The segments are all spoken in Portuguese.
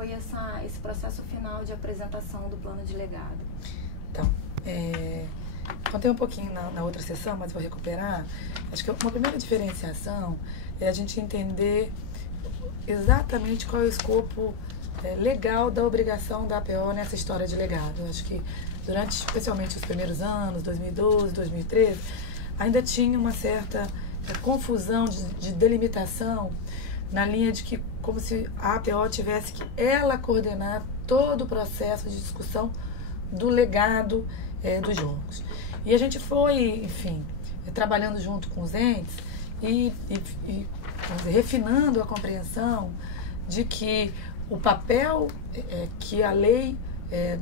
foi esse processo final de apresentação do plano de legado? Então, contei um pouquinho na outra sessão, mas vou recuperar. Acho que uma primeira diferenciação é a gente entender exatamente qual é o escopo legal da obrigação da APO nessa história de legado. Acho que durante, especialmente os primeiros anos, 2012, 2013, ainda tinha uma certa confusão de delimitação na linha de que, como se a APO tivesse que ela coordenar todo o processo de discussão do legado dos jogos. E a gente foi, enfim, trabalhando junto com os entes e vamos dizer, refinando a compreensão de que o papel que a lei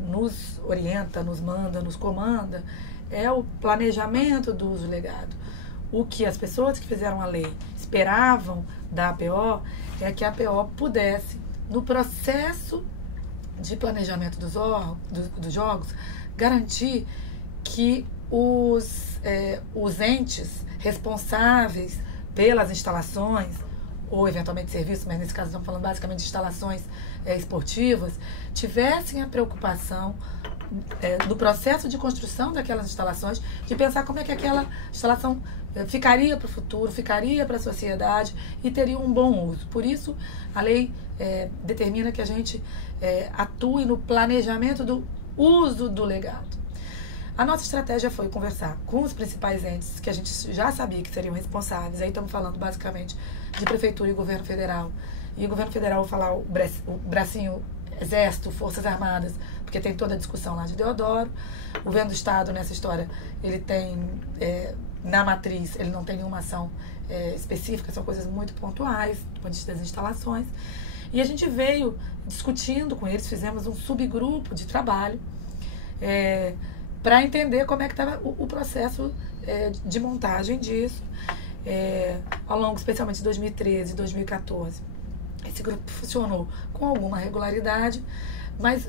nos orienta, nos manda, nos comanda, é o planejamento do uso do legado. O que as pessoas que fizeram a lei esperavam da APO é que a APO pudesse, no processo de planejamento dos jogos, garantir que os entes responsáveis pelas instalações, ou eventualmente serviços, mas nesse caso estamos falando basicamente de instalações esportivas, tivessem a preocupação do processo de construção daquelas instalações, de pensar como é que aquela instalação ficaria para o futuro, ficaria para a sociedade e teria um bom uso. Por isso, a lei determina que a gente atue no planejamento do uso do legado. A nossa estratégia foi conversar com os principais entes que a gente já sabia que seriam responsáveis. Aí estamos falando basicamente de Prefeitura e Governo Federal. E o Governo Federal, vou falar o bracinho Exército, Forças Armadas, porque tem toda a discussão lá de Deodoro. O Governo do Estado, nessa história, ele tem, na matriz, ele não tem nenhuma ação específica, são coisas muito pontuais, do ponto de vista das instalações. E a gente veio discutindo com eles, fizemos um subgrupo de trabalho, para entender como é que estava o processo de montagem disso, ao longo, especialmente de 2013 e 2014. Esse grupo funcionou com alguma regularidade, mas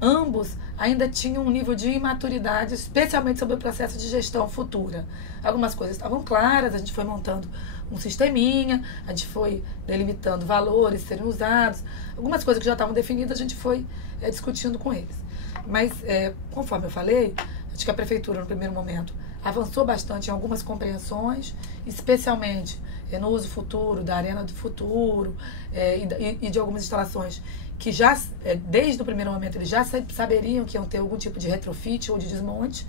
ambos ainda tinham um nível de imaturidade, especialmente sobre o processo de gestão futura. Algumas coisas estavam claras, a gente foi montando um sisteminha, a gente foi delimitando valores a serem usados, algumas coisas que já estavam definidas a gente foi discutindo com eles. Mas, conforme eu falei, acho que a Prefeitura, no primeiro momento, avançou bastante em algumas compreensões, especialmente no uso futuro, da Arena do Futuro e de algumas instalações que já, desde o primeiro momento, eles já saberiam que iam ter algum tipo de retrofit ou de desmonte,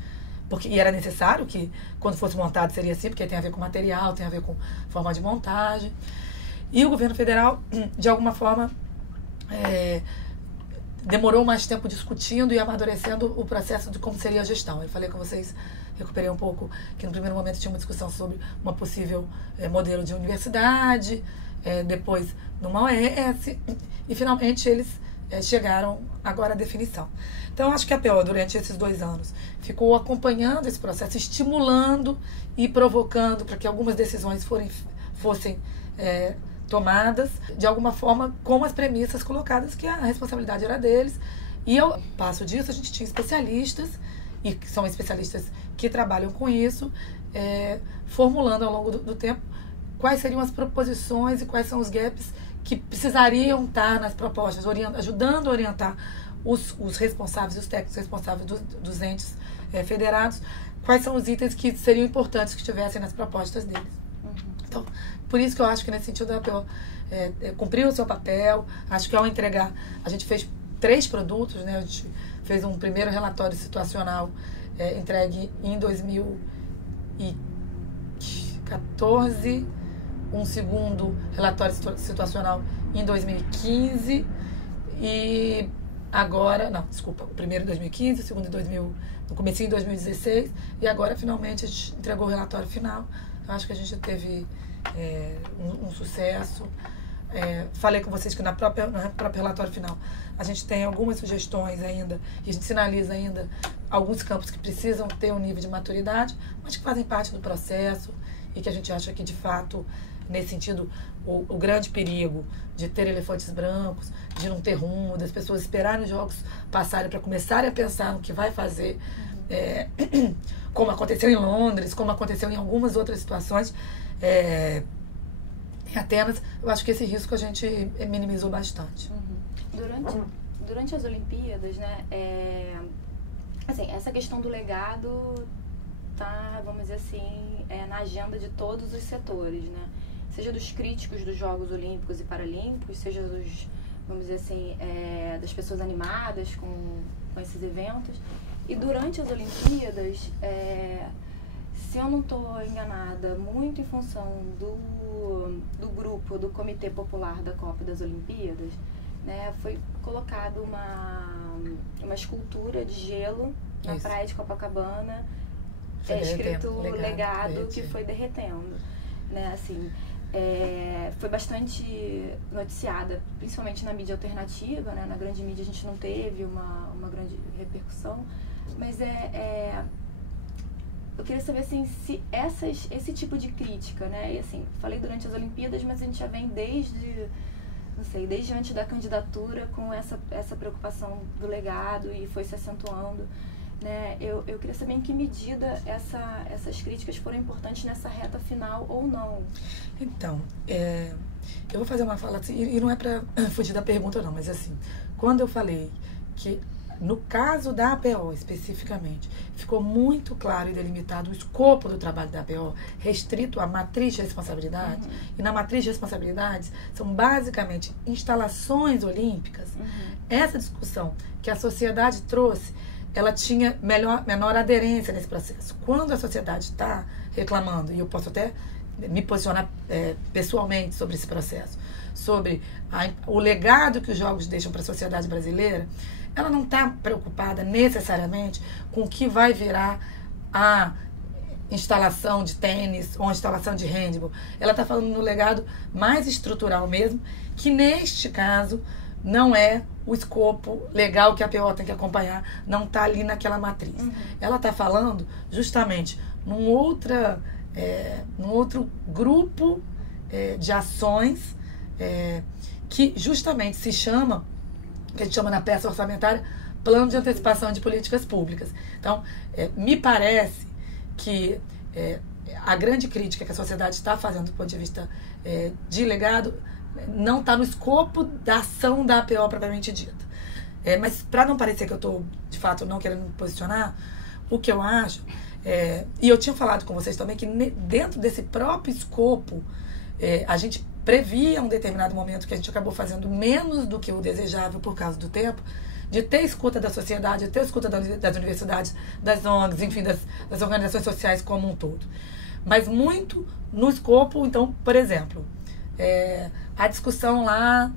e era necessário que, quando fosse montado, seria assim, porque tem a ver com material, tem a ver com forma de montagem. E o Governo Federal, de alguma forma, demorou mais tempo discutindo e amadurecendo o processo de como seria a gestão. Eu falei com vocês, recuperei um pouco, que no primeiro momento tinha uma discussão sobre uma possível modelo de universidade, depois numa OS, e finalmente eles chegaram agora à definição. Então, acho que a APO, durante esses 2 anos, ficou acompanhando esse processo, estimulando e provocando para que algumas decisões fossem tomadas, de alguma forma, com as premissas colocadas, que a responsabilidade era deles. E ao passo disso, a gente tinha especialistas, e que são especialistas que trabalham com isso, formulando ao longo do tempo quais seriam as proposições e quais são os gaps que precisariam estar nas propostas, ajudando a orientar os responsáveis, os técnicos responsáveis dos entes federados, quais são os itens que seriam importantes que estivessem nas propostas deles. Então, por isso que eu acho que nesse sentido a APO cumpriu o seu papel. Acho que ao entregar, a gente fez 3 produtos, né? A gente fez um primeiro relatório situacional entregue em 2014, um segundo relatório situacional em 2015 e agora, não, desculpa, o primeiro em 2015, o segundo no comecinho de 2016 e agora finalmente a gente entregou o relatório final. Eu acho que a gente teve um sucesso. Falei com vocês que no próprio relatório final a gente tem algumas sugestões ainda e a gente sinaliza ainda alguns campos que precisam ter um nível de maturidade, mas que fazem parte do processo e que a gente acha que, de fato, nesse sentido, o grande perigo de ter elefantes brancos, de não ter rumo, das pessoas esperarem os jogos passarem para começarem a pensar no que vai fazer, como aconteceu em Londres, como aconteceu em algumas outras situações em Atenas, eu acho que esse risco a gente minimizou bastante. Uhum. Durante as Olimpíadas, né, assim, essa questão do legado tá, vamos dizer assim, na agenda de todos os setores, né? Seja dos críticos dos Jogos Olímpicos e Paralímpicos, seja dos, vamos dizer assim, das pessoas animadas com esses eventos. E durante as Olimpíadas, se eu não estou enganada, muito em função do grupo, do Comitê Popular da Copa das Olimpíadas, né, foi colocado uma escultura de gelo na praia de Copacabana, escrito legado, que foi derretendo, né, assim, foi bastante noticiada, principalmente na mídia alternativa, né, na grande mídia a gente não teve uma grande repercussão, mas eu queria saber, assim, se esse tipo de crítica, né, e assim, falei durante as Olimpíadas, mas a gente já vem desde antes da candidatura com essa preocupação do legado e foi se acentuando, né? Eu queria saber em que medida essas críticas foram importantes nessa reta final ou não. Então, eu vou fazer uma fala assim, e não é para fugir da pergunta não, mas assim, quando eu falei que no caso da APO, especificamente, ficou muito claro e delimitado o escopo do trabalho da APO, restrito à matriz de responsabilidade. E na matriz de responsabilidades são basicamente instalações olímpicas. Essa discussão que a sociedade trouxe, ela tinha menor aderência nesse processo. Quando a sociedade está reclamando, e eu posso até me posicionar pessoalmente sobre esse processo, sobre o legado que os Jogos deixam para a sociedade brasileira, ela não está preocupada necessariamente com o que vai virar a instalação de tênis ou a instalação de handball. Ela está falando no legado mais estrutural mesmo, que neste caso não é o escopo legal que a APO tem que acompanhar, não está ali naquela matriz. Ela está falando justamente num outro grupo de ações que justamente se chama, que a gente chama na peça orçamentária, plano de antecipação de políticas públicas. Então, me parece que a grande crítica que a sociedade está fazendo do ponto de vista de legado não está no escopo da ação da APO propriamente dita. Mas, para não parecer que eu estou, de fato, não querendo me posicionar, o que eu acho, e eu tinha falado com vocês também, que dentro desse próprio escopo, a gente previa um determinado momento que a gente acabou fazendo menos do que o desejável por causa do tempo, de ter escuta da sociedade, de ter escuta das universidades, das ONGs, enfim, das organizações sociais como um todo. Mas muito no escopo, então, por exemplo, a discussão lá,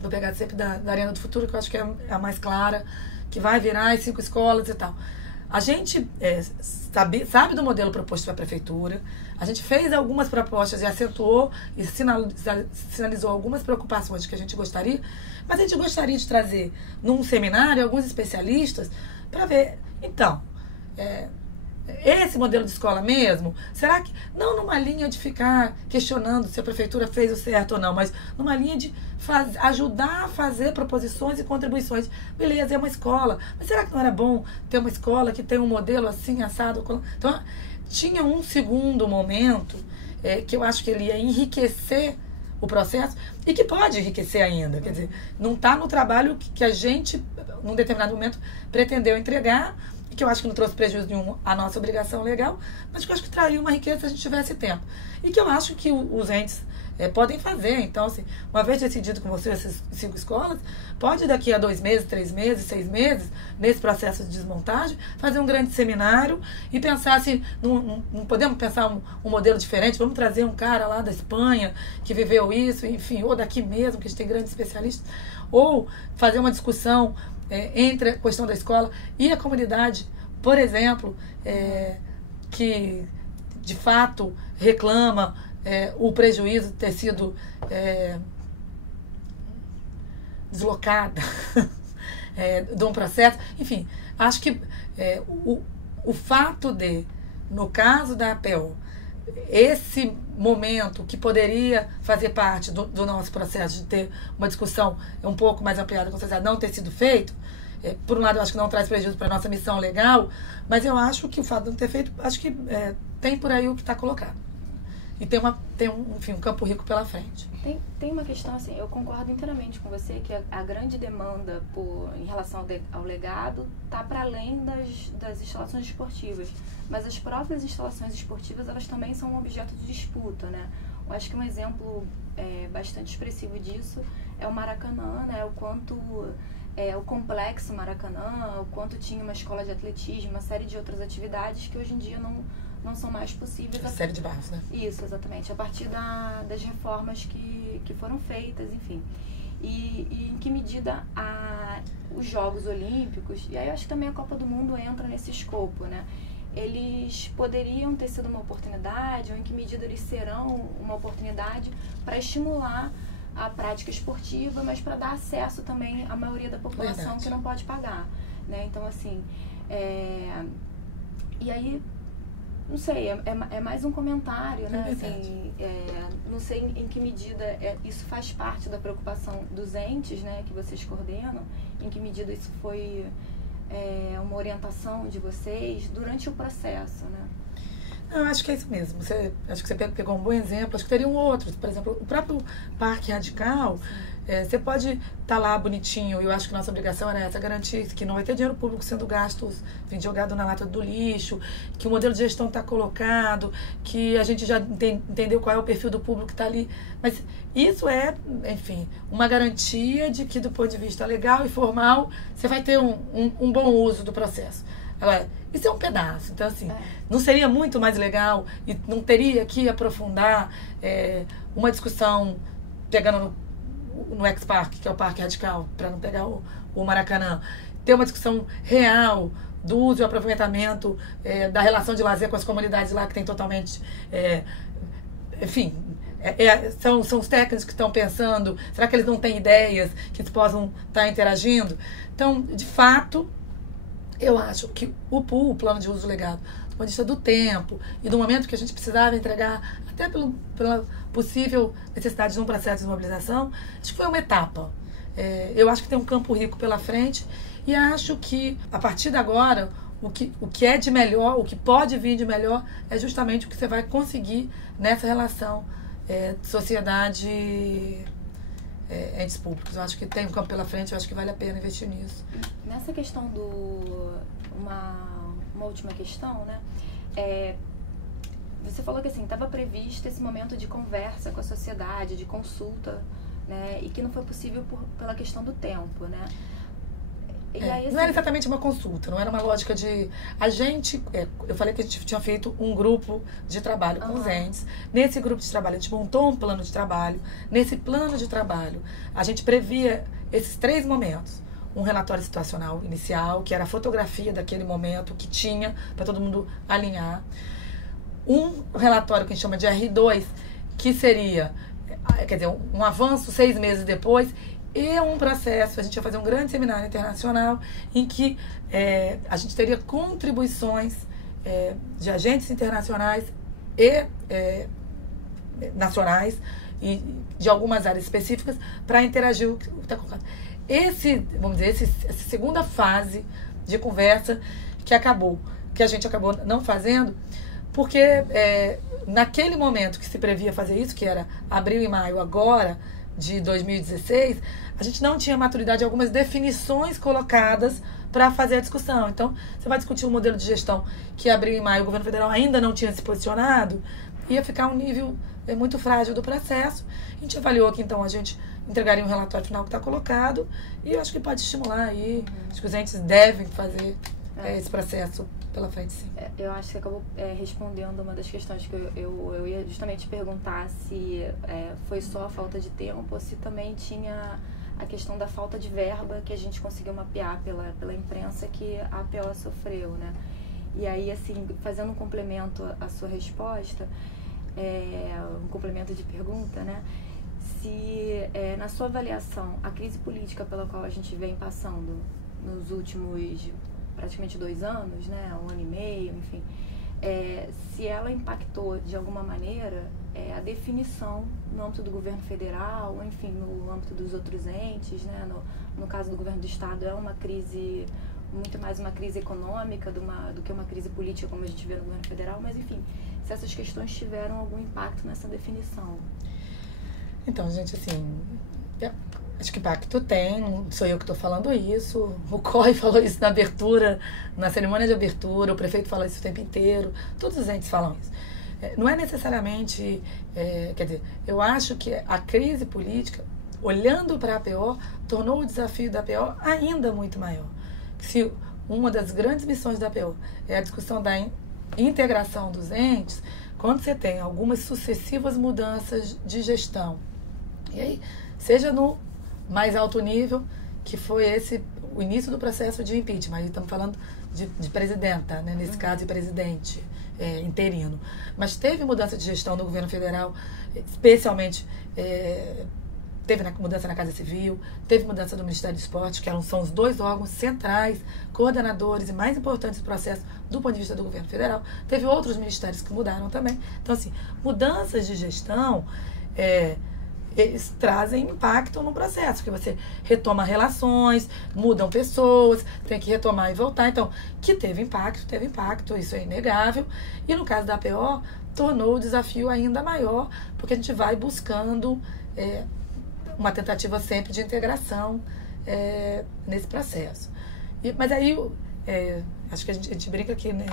vou pegar sempre da Arena do Futuro, que eu acho que é a mais clara, que vai virar as 5 escolas e tal. A gente sabe do modelo proposto pela prefeitura, a gente fez algumas propostas e acentuou e sinalizou algumas preocupações que a gente gostaria, mas a gente gostaria de trazer num seminário alguns especialistas para ver, então, esse modelo de escola mesmo, será que, não numa linha de ficar questionando se a prefeitura fez o certo ou não, mas numa linha de ajudar a fazer proposições e contribuições. Beleza, é uma escola, mas será que não era bom ter uma escola que tem um modelo assim, assado? Então, tinha um segundo momento que eu acho que ele ia enriquecer o processo e que pode enriquecer ainda. Quer dizer, não está no trabalho que a gente, num determinado momento, pretendeu entregar, que eu acho que não trouxe prejuízo nenhum à nossa obrigação legal, mas que eu acho que traria uma riqueza se a gente tivesse tempo. E que eu acho que os entes podem fazer. Então, assim, uma vez decidido com você essas 5 escolas, pode daqui a 2 meses, 3 meses, 6 meses, nesse processo de desmontagem, fazer um grande seminário e pensar se não podemos pensar um modelo diferente, vamos trazer um cara lá da Espanha que viveu isso, enfim, ou daqui mesmo, que a gente tem grandes especialistas, ou fazer uma discussão entre a questão da escola e a comunidade, por exemplo, que de fato reclama o prejuízo de ter sido deslocada de um processo. Enfim, acho que o fato de, no caso da APO, esse momento que poderia fazer parte do nosso processo de ter uma discussão um pouco mais ampliada com a sociedade não ter sido feito, por um lado eu acho que não traz prejuízo para a nossa missão legal, mas eu acho que o fato de não ter feito, acho que tem por aí o que está colocado. e tem um campo rico pela frente. Tem uma questão, assim, eu concordo inteiramente com você que a grande demanda em relação ao legado está para além das instalações esportivas, mas as próprias instalações esportivas, elas também são um objeto de disputa, né? Eu acho que um exemplo bastante expressivo disso é o Maracanã, né? O complexo Maracanã, o quanto tinha uma escola de atletismo, uma série de outras atividades que hoje em dia não são mais possíveis. A série de bairros, né? Isso, exatamente. A partir das reformas que foram feitas, enfim. E em que medida os Jogos Olímpicos, e aí eu acho que também a Copa do Mundo entra nesse escopo, né? Eles poderiam ter sido uma oportunidade, ou em que medida eles serão uma oportunidade para estimular a prática esportiva, mas para dar acesso também à maioria da população. Verdade. Que não pode pagar, né? Então, assim, e aí, não sei, é mais um comentário, né? Assim, não sei em que medida isso faz parte da preocupação dos entes, né, que vocês coordenam, em que medida isso foi uma orientação de vocês durante o processo, né? Eu acho que é isso mesmo. Acho que você pegou um bom exemplo. Acho que teriam outros. Por exemplo, o próprio Parque Radical, você pode estar lá bonitinho, e eu acho que nossa obrigação era essa, garantir que não vai ter dinheiro público sendo gasto, jogado na lata do lixo, que o modelo de gestão está colocado, que a gente já entendeu qual é o perfil do público que está ali. Mas isso enfim, uma garantia de que, do ponto de vista legal e formal, você vai ter um bom uso do processo. Agora, isso é um pedaço. Então, assim, não seria muito mais legal e não teria que aprofundar uma discussão pegando no X-Park, que é o Parque Radical, para não pegar o Maracanã, ter uma discussão real do uso e aproveitamento da relação de lazer com as comunidades lá, que tem totalmente... enfim, são os técnicos que estão pensando, será que eles não têm ideias que eles possam estar interagindo? Então, de fato, eu acho que o plano de uso do legado, do ponto de vista do tempo e do momento que a gente precisava entregar, até pela possível necessidade de um processo de mobilização, acho que foi uma etapa. Eu acho que tem um campo rico pela frente e acho que, a partir de agora, o que é de melhor, o que pode vir de melhor, é justamente o que você vai conseguir nessa relação sociedade entes públicos. Eu acho que tem um campo pela frente, eu acho que vale a pena investir nisso. Nessa questão uma última questão, né? Você falou que assim, estava previsto esse momento de conversa com a sociedade, de consulta, né? E que não foi possível pela questão do tempo, né? E aí, assim, não era exatamente uma consulta, não era uma lógica de... eu falei que a gente tinha feito um grupo de trabalho com os entes. Nesse grupo de trabalho, a gente montou um plano de trabalho. Nesse plano de trabalho, a gente previa esses 3 momentos. Um relatório situacional inicial, que era a fotografia daquele momento que tinha, para todo mundo alinhar. Um relatório que a gente chama de R2, que seria, quer dizer, um avanço 6 meses depois, e um processo, a gente ia fazer um grande seminário internacional em que a gente teria contribuições de agentes internacionais e nacionais e de algumas áreas específicas para interagir o que está colocado. Vamos dizer, essa segunda fase de conversa que a gente acabou não fazendo, porque naquele momento que se previa fazer isso, que era abril e maio agora, de 2016, a gente não tinha maturidade de algumas definições colocadas para fazer a discussão. Então, você vai discutir um modelo de gestão que abril e maio o governo federal ainda não tinha se posicionado, ia ficar um nível muito frágil do processo. A gente avaliou que, então, a gente entregaria um relatório final que está colocado e eu acho que pode estimular aí. Acho que os entes devem fazer esse processo pela frente, sim. Eu acho que você acabou respondendo uma das questões que eu ia justamente perguntar se foi só a falta de tempo ou se também tinha a questão da falta de verba que a gente conseguiu mapear pela imprensa que a APO sofreu, né? E aí, assim, fazendo um complemento à sua resposta, um complemento de pergunta, né? Se, na sua avaliação, a crise política pela qual a gente vem passando nos últimos praticamente 2 anos, né, 1 ano e meio, enfim, se ela impactou de alguma maneira a definição no âmbito do governo federal, enfim, no âmbito dos outros entes, né, no caso do governo do estado é uma crise muito mais uma crise econômica do que uma crise política, como a gente vê no governo federal, mas enfim, se essas questões tiveram algum impacto nessa definição. Então, gente, assim, acho que impacto tem, não sou eu que estou falando isso, o COI falou isso na abertura, na cerimônia de abertura, o prefeito fala isso o tempo inteiro, todos os entes falam isso. Não é necessariamente, quer dizer, eu acho que a crise política, olhando para a APO, tornou o desafio da APO ainda muito maior. Se uma das grandes missões da APO é a discussão da integração dos entes, quando você tem algumas sucessivas mudanças de gestão, e aí, seja no mais alto nível, que foi o início do processo de impeachment, aí estamos falando de presidenta, né, nesse caso de presidente interino, mas teve mudança de gestão no governo federal, especialmente teve mudança na Casa Civil, teve mudança no Ministério do Esporte, que são os dois órgãos centrais, coordenadores e mais importantes do processo do ponto de vista do governo federal. Teve outros ministérios que mudaram também. Então, assim, mudanças de gestão, eles trazem impacto no processo, porque você retoma relações, mudam pessoas, tem que retomar e voltar. Então, que teve impacto, isso é inegável. E no caso da APO, tornou o desafio ainda maior, porque a gente vai buscando uma tentativa sempre de integração nesse processo. Mas aí, acho que a gente brinca que, né,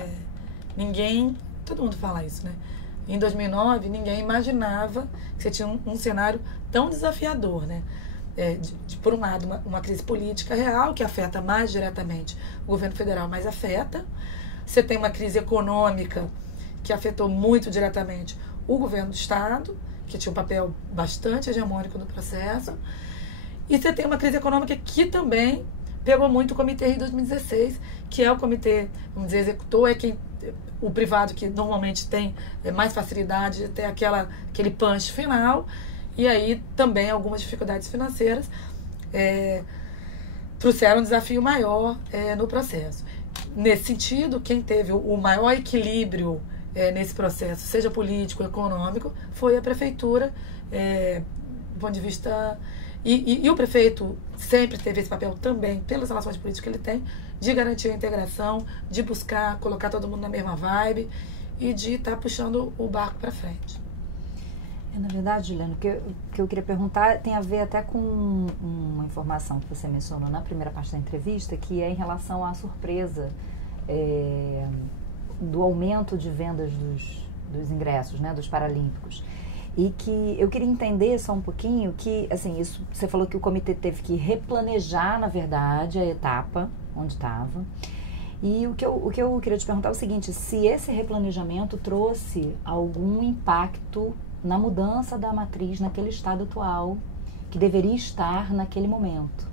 todo mundo fala isso, né? Em 2009, ninguém imaginava que você tinha um cenário tão desafiador, né? Por um lado, uma crise política real, que afeta mais diretamente o governo federal, mas afeta. Você tem uma crise econômica que afetou muito diretamente o governo do Estado, que tinha um papel bastante hegemônico no processo. E você tem uma crise econômica que também pegou muito o Comitê Rio 2016, que é o comitê, vamos dizer, executor, o privado que normalmente tem mais facilidade de ter aquele punch final, e aí também algumas dificuldades financeiras trouxeram um desafio maior no processo. Nesse sentido, quem teve o maior equilíbrio nesse processo, seja político, econômico, foi a prefeitura, do ponto de vista... E o prefeito sempre teve esse papel também, pelas relações políticas que ele tem, de garantir a integração, de buscar colocar todo mundo na mesma vibe e de estar puxando o barco para frente. Na verdade, Juliana, o que eu queria perguntar tem a ver até com uma informação que você mencionou na primeira parte da entrevista, que é em relação à surpresa do aumento de vendas dos ingressos, né, dos Paralímpicos. E que eu queria entender só um pouquinho que, assim, isso, você falou que o comitê teve que replanejar, na verdade, a etapa onde estava. E o que eu queria te perguntar é o seguinte, se esse replanejamento trouxe algum impacto na mudança da matriz naquele estado atual, que deveria estar naquele momento.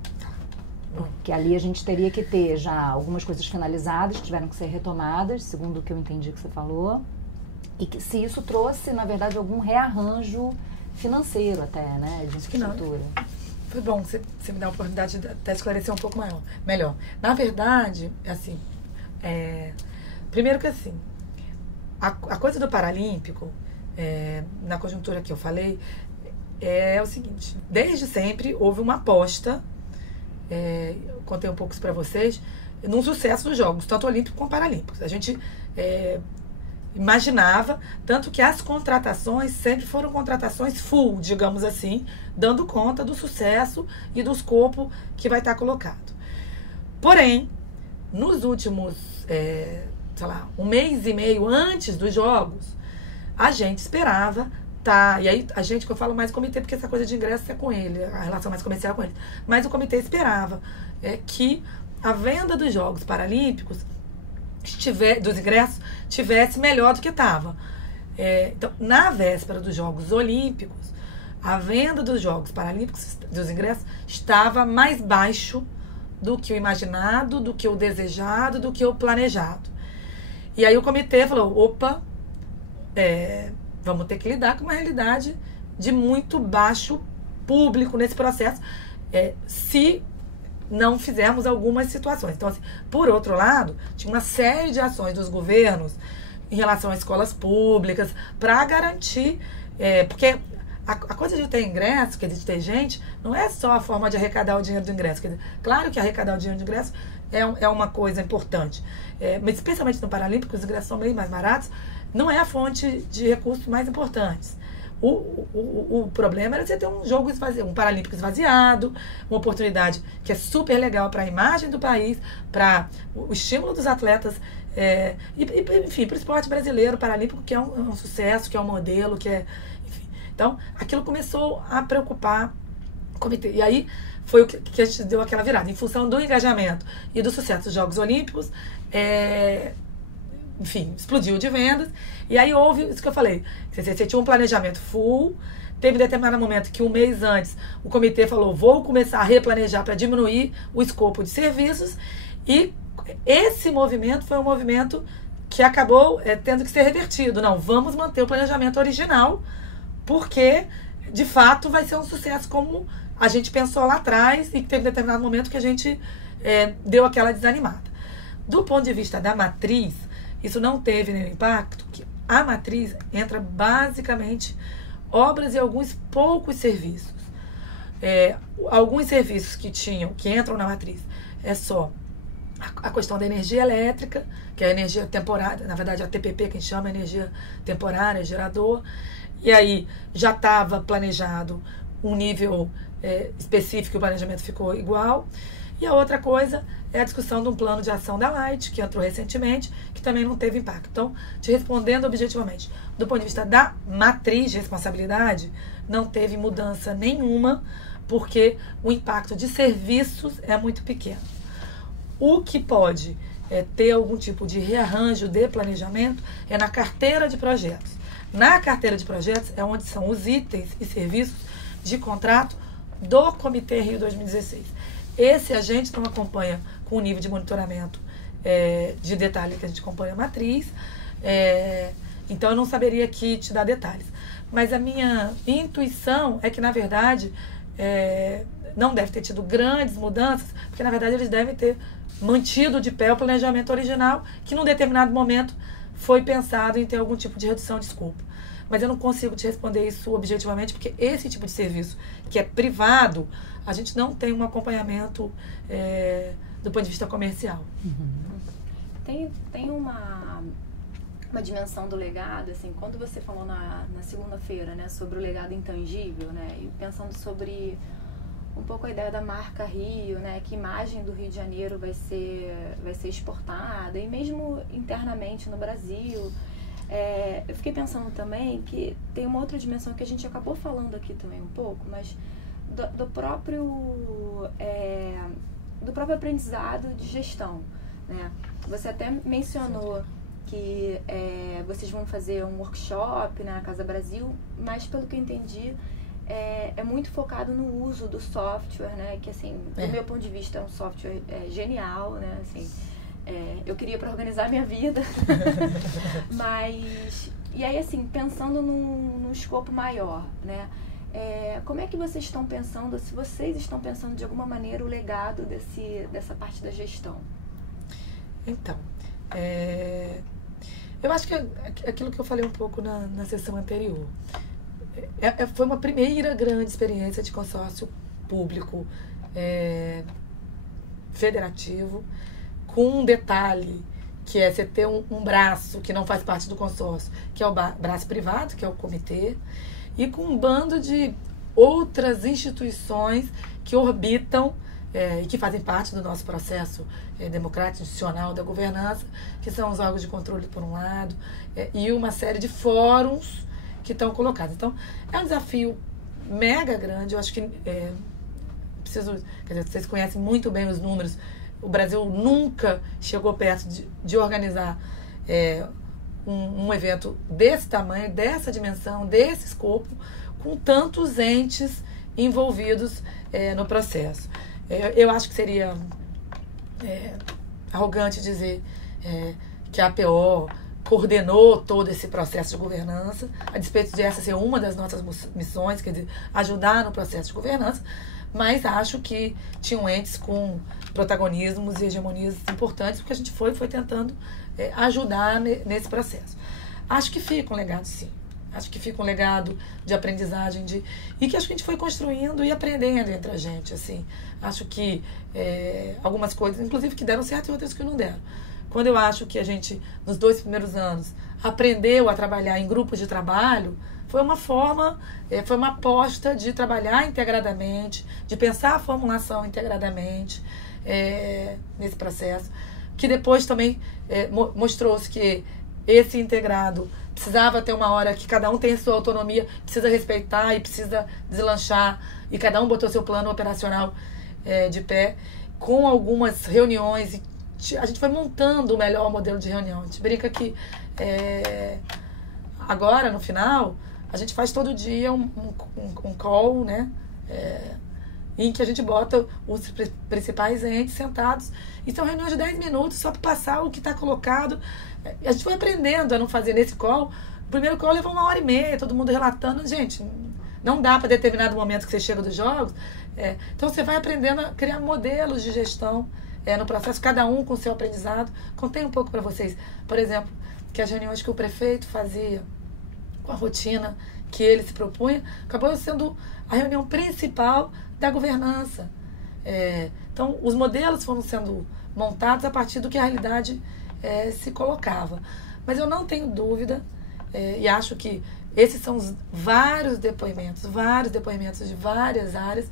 Que ali a gente teria que ter já algumas coisas finalizadas, que tiveram que ser retomadas, segundo o que eu entendi que você falou. E que se isso trouxe, na verdade, algum rearranjo financeiro até, né, de infraestrutura. Foi bom você me dar a oportunidade de até esclarecer um pouco melhor. Na verdade, assim, primeiro que assim, a coisa do Paralímpico, na conjuntura que eu falei, é o seguinte, desde sempre houve uma aposta, eu contei um pouco isso para vocês, num sucesso dos Jogos, tanto Olímpicos como Paralímpicos. A gente... imaginava, tanto que as contratações sempre foram contratações full, digamos assim, dando conta do sucesso e do escopo que vai estar colocado. Porém, nos últimos, um mês e meio antes dos Jogos, a gente esperava, e aí a gente, que eu falo mais comitê, porque essa coisa de ingresso é com ele, a relação mais comercial é com ele, mas o comitê esperava que a venda dos Jogos Paralímpicos dos ingressos tivesse melhor do que estava. Então, na véspera dos Jogos Olímpicos, a venda dos Jogos Paralímpicos, dos ingressos, estava mais baixo do que o imaginado, do que o desejado, do que o planejado. E aí o comitê falou, opa, vamos ter que lidar com uma realidade de muito baixo público nesse processo, se não fizermos algumas situações. Então, assim, por outro lado, tinha uma série de ações dos governos em relação às escolas públicas para garantir, porque a coisa de ter ingresso, quer dizer, de ter gente, não é só a forma de arrecadar o dinheiro do ingresso. Quer dizer, claro que arrecadar o dinheiro do ingresso é uma coisa importante. Mas especialmente no Paralímpico, os ingressos são bem mais baratos, não é a fonte de recursos mais importantes. O problema era você ter um jogo esvaziado, um Paralímpico esvaziado, uma oportunidade que é super legal para a imagem do país, para o estímulo dos atletas, enfim, para o esporte brasileiro, paralímpico, que é um sucesso, que é um modelo, enfim. Então, aquilo começou a preocupar o comitê. E aí foi o que a gente deu aquela virada. Em função do engajamento e do sucesso dos Jogos Olímpicos, enfim, explodiu de vendas. E aí houve isso que eu falei. Você tinha um planejamento full. Teve um determinado momento que um mês antes o comitê falou, vou começar a replanejar para diminuir o escopo de serviços. E esse movimento foi um movimento que acabou tendo que ser revertido. Não, vamos manter o planejamento original, porque, de fato, vai ser um sucesso como a gente pensou lá atrás e que teve um determinado momento que a gente deu aquela desanimada. Do ponto de vista da matriz, isso não teve nenhum impacto, que a matriz entra basicamente obras e alguns poucos serviços. Alguns serviços que entram na matriz é só a questão da energia elétrica, que é a energia temporária, na verdade a TPP que a gente chama energia temporária, gerador, e aí já estava planejado um nível específico, o planejamento ficou igual. E a outra coisa é a discussão de um plano de ação da Light, que entrou recentemente, que também não teve impacto. Então, te respondendo objetivamente, do ponto de vista da matriz de responsabilidade, não teve mudança nenhuma, porque o impacto de serviços é muito pequeno. O que pode ter algum tipo de rearranjo de planejamento é na carteira de projetos. Na carteira de projetos é onde são os itens e serviços de contrato do Comitê Rio 2016. Esse a gente não acompanha com o nível de monitoramento de detalhe que a gente acompanha a matriz, então eu não saberia aqui te dar detalhes. Mas a minha intuição é que, na verdade, não deve ter tido grandes mudanças, porque, na verdade, eles devem ter mantido de pé o planejamento original, que num determinado momento foi pensado em ter algum tipo de redução de escopo. Mas eu não consigo te responder isso objetivamente, porque esse tipo de serviço, que é privado, a gente não tem um acompanhamento do ponto de vista comercial. Tem uma dimensão do legado, assim, quando você falou na segunda-feira, né, sobre o legado intangível, né, e pensando sobre um pouco a ideia da marca Rio, né, que imagem do Rio de Janeiro vai ser exportada, e mesmo internamente no Brasil. Eu fiquei pensando também que tem uma outra dimensão que a gente acabou falando aqui também um pouco, mas do próprio aprendizado de gestão, né? Você até mencionou que vocês vão fazer um workshop na Casa Brasil, mas pelo que eu entendi é muito focado no uso do software, né? Que, assim, do meu ponto de vista é um software genial, né? Assim, eu queria para organizar minha vida. Mas, e aí, assim, pensando num escopo maior, né? Como é que vocês estão pensando, se vocês estão pensando de alguma maneira o legado dessa parte da gestão? Então, eu acho que aquilo que eu falei um pouco na sessão anterior, foi uma primeira grande experiência de consórcio público federativo, com um detalhe, que é você ter um braço que não faz parte do consórcio, que é o braço privado, que é o comitê, e com um bando de outras instituições que orbitam e que fazem parte do nosso processo democrático institucional da governança, que são os órgãos de controle, por um lado, e uma série de fóruns que estão colocados. Então, é um desafio mega grande. Eu acho que quer dizer, vocês conhecem muito bem os números. O Brasil nunca chegou perto de organizar um evento desse tamanho, dessa dimensão, desse escopo, com tantos entes envolvidos no processo. Eu acho que seria arrogante dizer que a APO coordenou todo esse processo de governança, a despeito de essa ser uma das nossas missões, quer dizer, ajudar no processo de governança, mas acho que tinham entes com protagonismos e hegemonias importantes, porque a gente foi tentando ajudar nesse processo. Acho que fica um legado, sim. Acho que fica um legado de aprendizagem e que acho que a gente foi construindo e aprendendo entre a gente, assim. Acho que algumas coisas, inclusive, que deram certo e outras que não deram. Quando eu acho que a gente, nos 2 primeiros anos, aprendeu a trabalhar em grupos de trabalho, foi uma forma, foi uma aposta de trabalhar integradamente, de pensar a formulação integradamente nesse processo, que depois também mostrou-se que esse integrado precisava ter uma hora que cada um tem a sua autonomia, precisa respeitar e precisa deslanchar, e cada um botou seu plano operacional de pé, com algumas reuniões, e a gente foi montando o melhor modelo de reunião. A gente brinca que agora, no final, a gente faz todo dia um call, né? Em que a gente bota os principais entes sentados, e são reuniões de 10 minutos só para passar o que está colocado. A gente foi aprendendo a não fazer nesse call. O primeiro call levou 1h30, todo mundo relatando. Gente, não dá para determinado momento que você chega dos jogos. Então você vai aprendendo a criar modelos de gestão no processo, cada um com o seu aprendizado. Contei um pouco para vocês, por exemplo, que as reuniões que o prefeito fazia com a rotina que ele se propunha, acabou sendo a reunião principal da governança. Então, os modelos foram sendo montados a partir do que a realidade se colocava. Mas eu não tenho dúvida, e acho que esses são os vários depoimentos de várias áreas,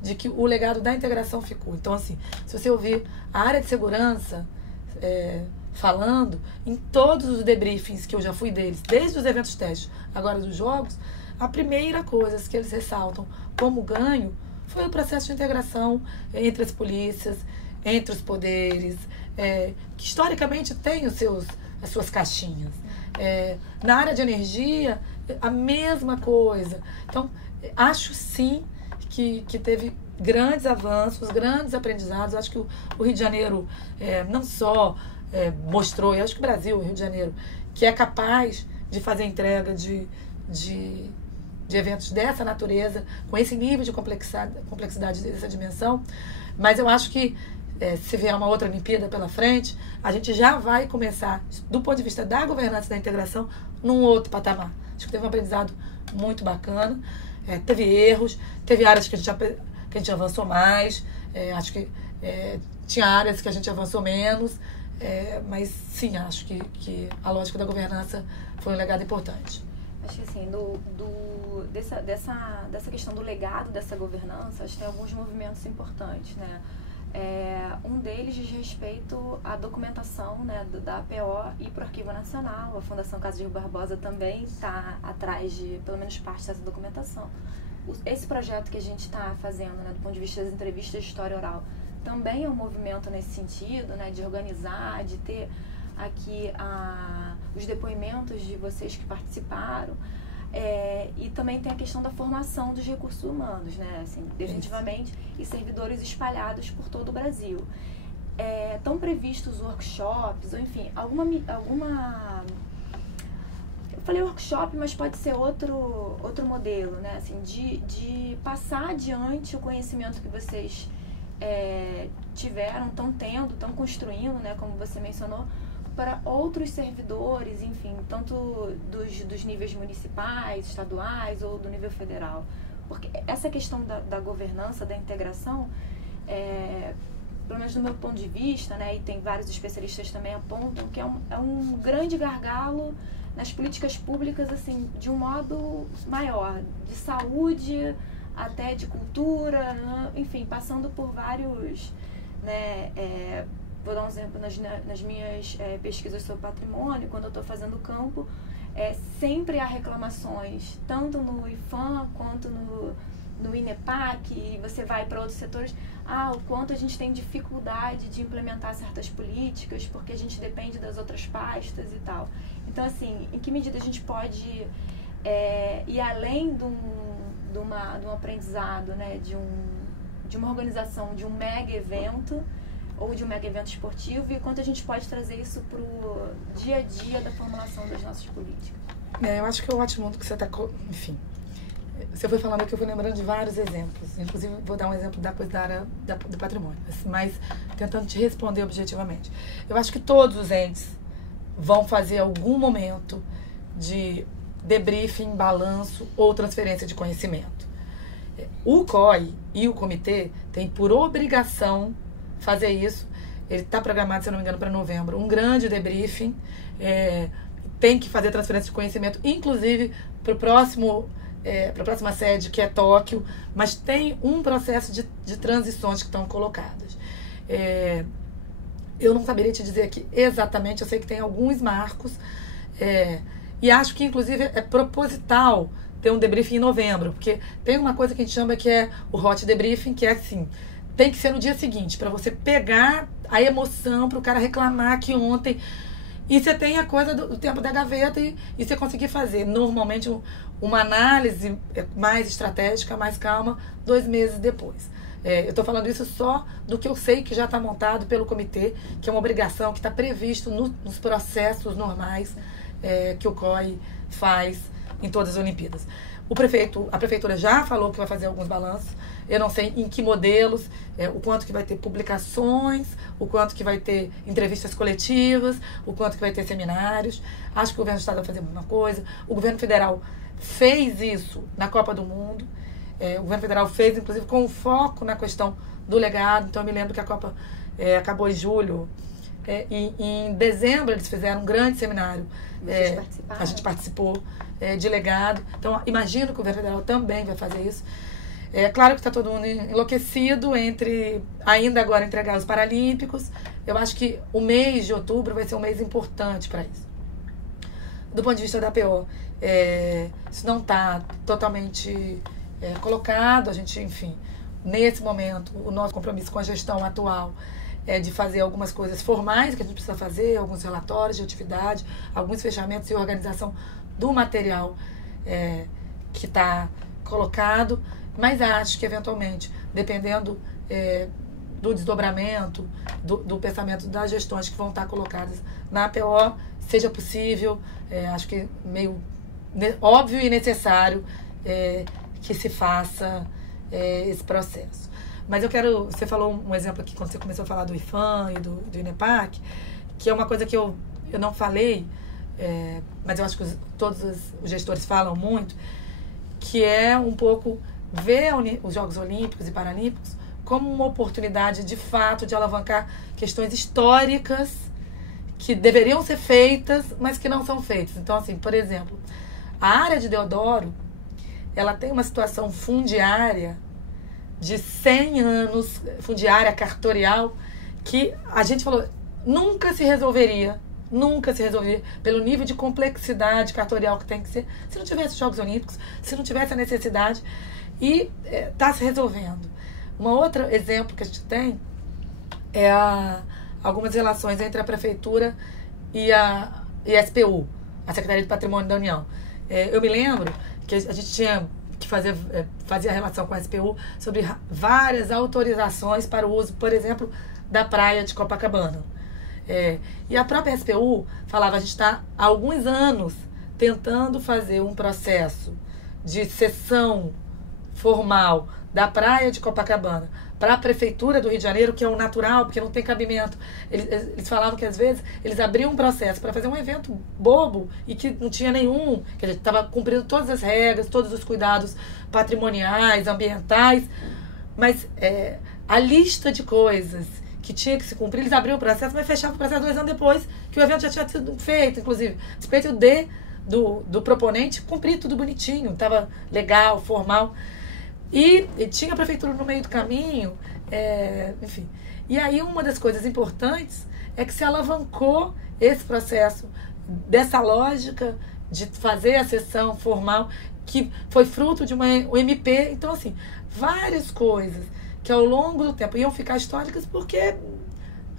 de que o legado da integração ficou. Então, assim, se você ouvir a área de segurança falando, em todos os debriefings que eu já fui deles, desde os eventos testes, agora dos jogos, a primeira coisa que eles ressaltam como ganho foi o processo de integração entre as polícias, entre os poderes, que historicamente tem as suas caixinhas. Na área de energia, a mesma coisa. Então, acho sim que teve grandes avanços, grandes aprendizados. Acho que o Rio de Janeiro não só mostrou, e acho que o Brasil, o Rio de Janeiro, que é capaz de fazer entrega de eventos dessa natureza, com esse nível de complexidade dessa dimensão. Mas eu acho que se vier uma outra Olimpíada pela frente, a gente já vai começar, do ponto de vista da governança e da integração, num outro patamar. Acho que teve um aprendizado muito bacana, teve erros, teve áreas que a gente avançou mais, acho que tinha áreas que a gente avançou menos, mas sim, acho que a lógica da governança foi um legado importante. Acho que assim, dessa questão do legado dessa governança, acho que tem alguns movimentos importantes, né? Um deles diz respeito à documentação, né, da APO e para o Arquivo Nacional. A Fundação Casa de Rui Barbosa também está atrás de, pelo menos, parte dessa documentação. Esse projeto que a gente está fazendo, né, do ponto de vista das entrevistas de história oral, também é um movimento nesse sentido, né, de organizar, de ter aqui os depoimentos de vocês que participaram. E também tem a questão da formação dos recursos humanos, né? Assim, definitivamente, e servidores espalhados por todo o Brasil. Estão previstos workshops, ou enfim, alguma... Eu falei workshop, mas pode ser outro modelo, né? Assim, de passar adiante o conhecimento que vocês tiveram, estão construindo, né? Como você mencionou, para outros servidores, enfim, tanto dos níveis municipais, estaduais ou do nível federal. Porque essa questão da governança, da integração, pelo menos do meu ponto de vista, né, e tem vários especialistas também apontam, que é um grande gargalo nas políticas públicas, assim, de um modo maior, de saúde até de cultura, né, enfim, passando por vários, né, vou dar um exemplo, nas minhas pesquisas sobre patrimônio, quando eu estou fazendo campo, sempre há reclamações, tanto no IFAM quanto no INEPAC, e você vai para outros setores, o quanto a gente tem dificuldade de implementar certas políticas, porque a gente depende das outras pastas e tal. Então, assim, em que medida a gente pode ir além de um aprendizado, né, de uma organização, de um mega evento, ou de um mega evento esportivo, e quanto a gente pode trazer isso para o dia a dia da formulação das nossas políticas? Eu acho que é ótimo que você está... Enfim, você foi falando que eu fui lembrando de vários exemplos. Inclusive, vou dar um exemplo depois da área do patrimônio, mas tentando te responder objetivamente. Eu acho que todos os entes vão fazer algum momento de debriefing, balanço ou transferência de conhecimento. O COI e o comitê têm por obrigação fazer isso. Ele está programado, se eu não me engano, para novembro. Um grande debriefing. Tem que fazer transferência de conhecimento, inclusive para a próxima sede, que é Tóquio, mas tem um processo de transições que estão colocadas. Eu não saberia te dizer aqui exatamente, eu sei que tem alguns marcos, e acho que, inclusive, é proposital ter um debriefing em novembro, porque tem uma coisa que a gente chama que é o hot debriefing, que é assim, tem que ser no dia seguinte, para você pegar a emoção, para o cara reclamar que ontem... E você tem a coisa do tempo da gaveta e você conseguir fazer, normalmente, uma análise mais estratégica, mais calma, 2 meses depois. Eu estou falando isso só do que eu sei que já está montado pelo comitê, que é uma obrigação que está previsto nos processos normais que o COI faz em todas as Olimpíadas. A prefeitura já falou que vai fazer alguns balanços. Eu não sei em que modelos, o quanto que vai ter publicações, o quanto que vai ter entrevistas coletivas, o quanto que vai ter seminários. Acho que o governo do estado vai fazer a mesma coisa. O governo federal fez isso na Copa do Mundo. O governo federal fez, inclusive, com foco na questão do legado. Então, eu me lembro que a Copa acabou em julho. E em dezembro, eles fizeram um grande seminário. A gente participou de legado. Então, imagino que o governo federal também vai fazer isso. É claro que está todo mundo enlouquecido entre ainda agora entregar os Paralímpicos. Eu acho que o mês de outubro vai ser um mês importante para isso. Do ponto de vista da APO, isso não está totalmente colocado. A gente, enfim, nesse momento, o nosso compromisso com a gestão atual é de fazer algumas coisas formais que a gente precisa fazer, alguns relatórios de atividade, alguns fechamentos e organização do material que está colocado. Mas acho que, eventualmente, dependendo do desdobramento, do pensamento das gestões que vão estar colocadas na APO, seja possível, acho que meio óbvio e necessário que se faça esse processo. Mas você falou um exemplo aqui, quando você começou a falar do IFAM e do INEPAC, que é uma coisa que eu não falei, mas eu acho que todos os gestores falam muito, que é um pouco ver os Jogos Olímpicos e Paralímpicos como uma oportunidade, de fato, de alavancar questões históricas que deveriam ser feitas, mas que não são feitas. Então, assim, por exemplo, a área de Deodoro, ela tem uma situação fundiária de 100 anos, fundiária cartorial, que a gente falou, nunca se resolveria pelo nível de complexidade cartorial que tem que ser, se não tivesse os Jogos Olímpicos, se não tivesse a necessidade, e está se resolvendo. Um outro exemplo que a gente tem é algumas relações entre a Prefeitura e a SPU, a Secretaria de Patrimônio da União. Eu me lembro que a gente tinha que fazia a relação com a SPU sobre várias autorizações para o uso, por exemplo, da praia de Copacabana. E a própria SPU falava, a gente está há alguns anos tentando fazer um processo de cessão formal da praia de Copacabana para a Prefeitura do Rio de Janeiro, que é o natural, porque não tem cabimento. Eles falavam que, às vezes, eles abriam um processo para fazer um evento bobo e que não tinha nenhum, que a gente estava cumprindo todas as regras, todos os cuidados patrimoniais, ambientais, mas a lista de coisas que tinha que se cumprir, eles abriam o processo, mas fechavam o processo 2 anos depois, que o evento já tinha sido feito, inclusive. Respeito do proponente, cumprir tudo bonitinho, estava legal, formal. E tinha a prefeitura no meio do caminho, enfim. E aí uma das coisas importantes é que se alavancou esse processo dessa lógica de fazer a sessão formal, que foi fruto de uma MP. Então, assim, várias coisas que ao longo do tempo iam ficar históricas porque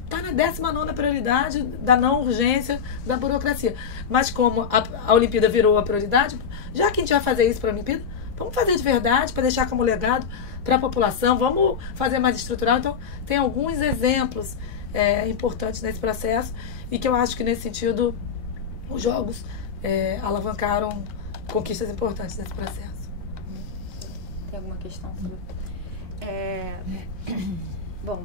está na 19ª prioridade da não urgência da burocracia. Mas como a Olimpíada virou a prioridade, já que a gente vai fazer isso para a Olimpíada, vamos fazer de verdade, para deixar como legado para a população, vamos fazer mais estrutural. Então, tem alguns exemplos importantes nesse processo e que eu acho que, nesse sentido, os Jogos alavancaram conquistas importantes nesse processo. Tem alguma questão sobre... Bom,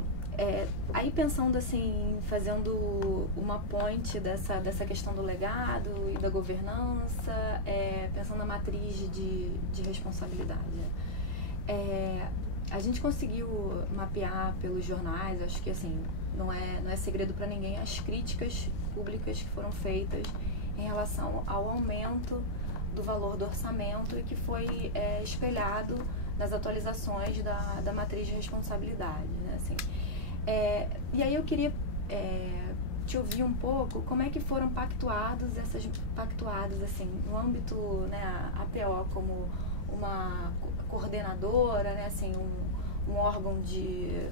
Aí pensando assim, fazendo uma ponte dessa questão do legado e da governança, pensando na matriz de responsabilidade. A gente conseguiu mapear pelos jornais, acho que assim, não é segredo para ninguém, as críticas públicas que foram feitas em relação ao aumento do valor do orçamento e que foi espelhado nas atualizações da matriz de responsabilidade, né? Assim, e aí eu queria te ouvir um pouco como é que foram pactuadas assim, no âmbito, né, a APO como uma coordenadora, né, assim, um órgão de,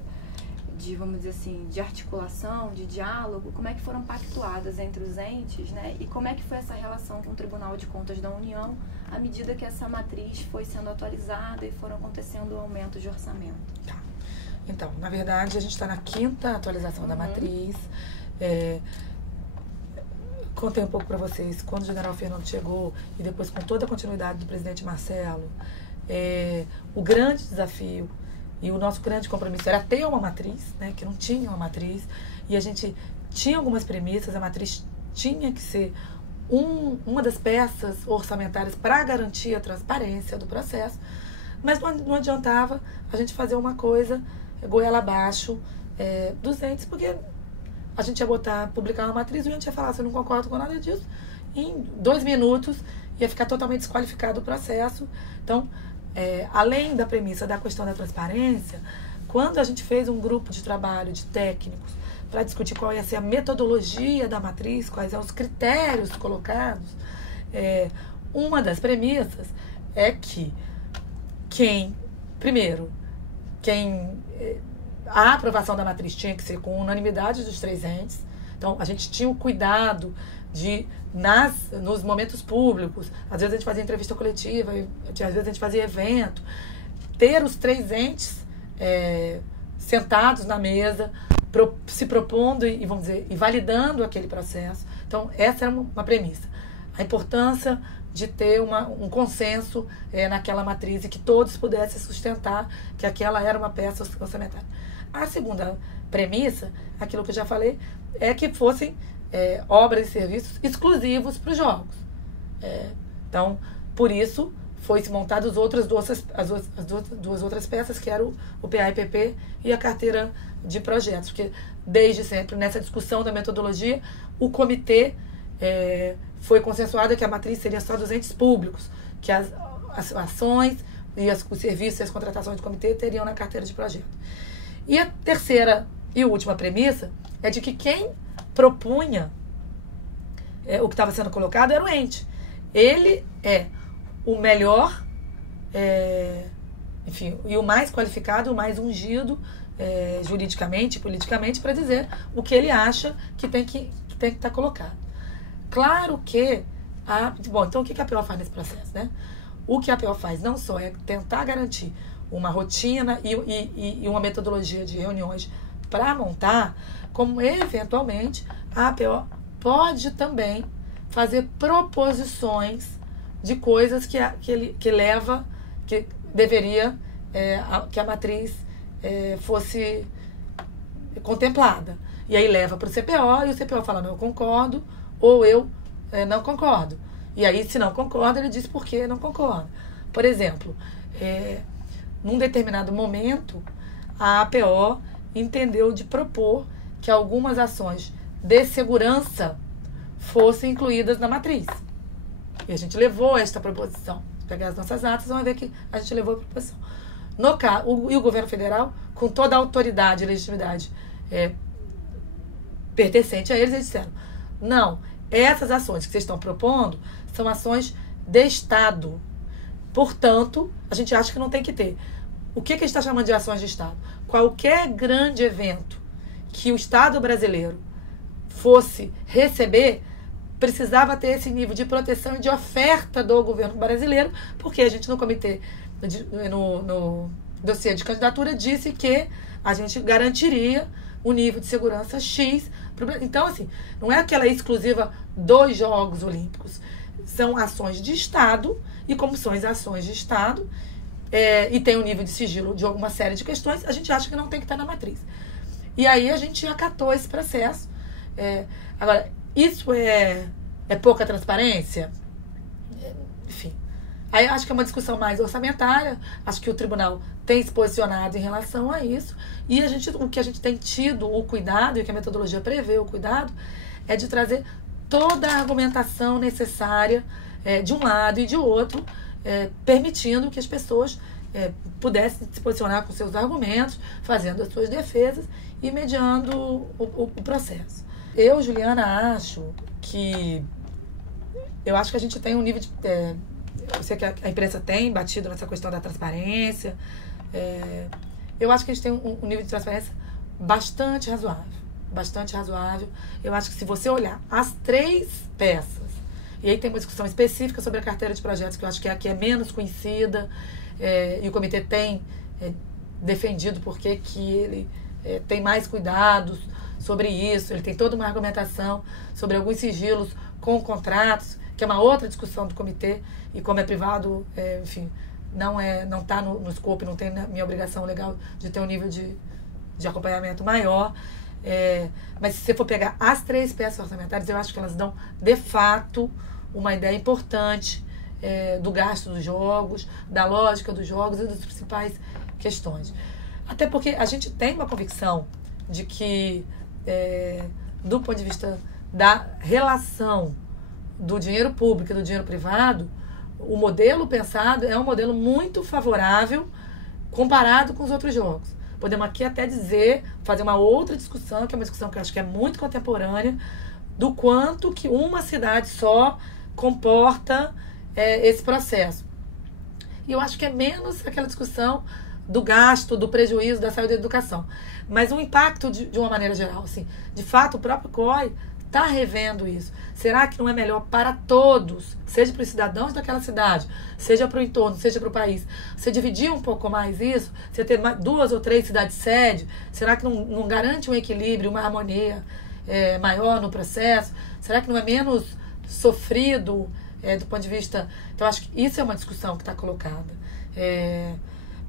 vamos dizer assim, de articulação, de diálogo, como é que foram pactuadas entre os entes, né, e como é que foi essa relação com o Tribunal de Contas da União à medida que essa matriz foi sendo atualizada e foram acontecendo aumentos de orçamento. Tá. Então, na verdade, a gente está na 5ª atualização da matriz. Contei um pouco para vocês, quando o general Fernando chegou e depois com toda a continuidade do presidente Marcelo, o grande desafio e o nosso grande compromisso era ter uma matriz, né, que não tinha uma matriz, e a gente tinha algumas premissas, a matriz tinha que ser uma das peças orçamentárias para garantir a transparência do processo, mas não adiantava a gente fazer uma coisa goela abaixo dos entes, porque a gente ia publicar uma matriz e a gente ia falar, se eu não concordo com nada disso, em 2 minutos ia ficar totalmente desqualificado o processo. Então, além da premissa da questão da transparência, quando a gente fez um grupo de trabalho de técnicos para discutir qual ia ser a metodologia da matriz, quais são os critérios colocados, uma das premissas é que a aprovação da matriz tinha que ser com unanimidade dos 3 entes. Então, a gente tinha o cuidado de, nos momentos públicos, às vezes a gente fazia entrevista coletiva, às vezes a gente fazia evento, ter os 3 entes sentados na mesa, se propondo e, vamos dizer, e validando aquele processo. Então, essa era uma premissa. A importância de ter um consenso naquela matriz e que todos pudessem sustentar que aquela era uma peça orçamentária. A segunda premissa, aquilo que eu já falei, é que fossem obras e serviços exclusivos para os jogos. Então, por isso, foi-se montado as duas outras peças, que eram o PA-PP e a carteira de projetos, porque desde sempre, nessa discussão da metodologia, o comitê foi consensuado que a matriz seria só dos entes públicos, que as ações e os serviços e as contratações do comitê teriam na carteira de projeto. E a terceira e última premissa é de que quem propunha o que estava sendo colocado era o ente. Ele é o melhor, enfim, e o mais qualificado, o mais ungido juridicamente, politicamente, para dizer o que ele acha que tem que estar colocado. Claro que bom, então o que a APO faz nesse processo, né? O que a APO faz não só é tentar garantir uma rotina e uma metodologia de reuniões para montar, como eventualmente a APO pode também fazer proposições de coisas que deveria que a matriz fosse contemplada. E aí leva para o CPO e o CPO fala, não, eu concordo, ou eu não concordo. E aí, se não concorda, ele diz por que não concorda. Por exemplo, num determinado momento, a APO entendeu de propor que algumas ações de segurança fossem incluídas na matriz. E a gente levou esta proposição. Se pegar as nossas atas, vão ver que a gente levou a proposição. No caso, e o governo federal, com toda a autoridade e legitimidade pertencente a eles disseram, não, essas ações que vocês estão propondo são ações de Estado. Portanto, a gente acha que não tem que ter. O que a gente está chamando de ações de Estado? Qualquer grande evento que o Estado brasileiro fosse receber, precisava ter esse nível de proteção e de oferta do governo brasileiro, porque a gente no comitê, no dossiê de candidatura, disse que a gente garantiria o nível de segurança X. Então, assim, não é aquela exclusiva dos Jogos Olímpicos. São ações de Estado, e como são as ações de Estado, e tem um nível de sigilo de alguma série de questões, a gente acha que não tem que estar na matriz. E aí a gente acatou esse processo. Agora, isso é pouca transparência? Enfim. Aí eu acho que é uma discussão mais orçamentária. Acho que o tribunal tem se posicionado em relação a isso. E o que a gente tem tido o cuidado, e o que a metodologia prevê o cuidado, é de trazer toda a argumentação necessária de um lado e de outro, permitindo que as pessoas pudessem se posicionar com seus argumentos, fazendo as suas defesas e mediando o processo. Eu, Juliana, acho que a gente tem um nível de... eu sei que a imprensa tem batido nessa questão da transparência. Eu acho que a gente tem um nível de transparência bastante razoável. Bastante razoável. Eu acho que se você olhar as 3 peças, e aí tem uma discussão específica sobre a carteira de projetos, que eu acho que é menos conhecida, e o comitê tem defendido porque que ele tem mais cuidados sobre isso, ele tem toda uma argumentação sobre alguns sigilos com contratos, que é uma outra discussão do comitê, e como é privado, enfim, não está no escopo, não tem minha obrigação legal de ter um nível de acompanhamento maior. Mas se você for pegar as 3 peças orçamentárias, eu acho que elas dão, de fato, uma ideia importante do gasto dos jogos, da lógica dos jogos e das principais questões. Até porque a gente tem uma convicção de que, do ponto de vista da relação do dinheiro público e do dinheiro privado, o modelo pensado é um modelo muito favorável comparado com os outros jogos. Podemos aqui até fazer uma outra discussão, que é uma discussão que eu acho que é muito contemporânea, do quanto que uma cidade só comporta esse processo. E eu acho que é menos aquela discussão do gasto, do prejuízo, da saúde e da educação. Mas o impacto, de uma maneira geral, assim, de fato, o próprio COI está revendo isso. Será que não é melhor para todos, seja para os cidadãos daquela cidade, seja para o entorno, seja para o país, você dividir um pouco mais isso, você ter 2 ou 3 cidades-sede, será que não garante um equilíbrio, uma harmonia maior no processo? Será que não é menos sofrido do ponto de vista... Então, acho que isso é uma discussão que está colocada.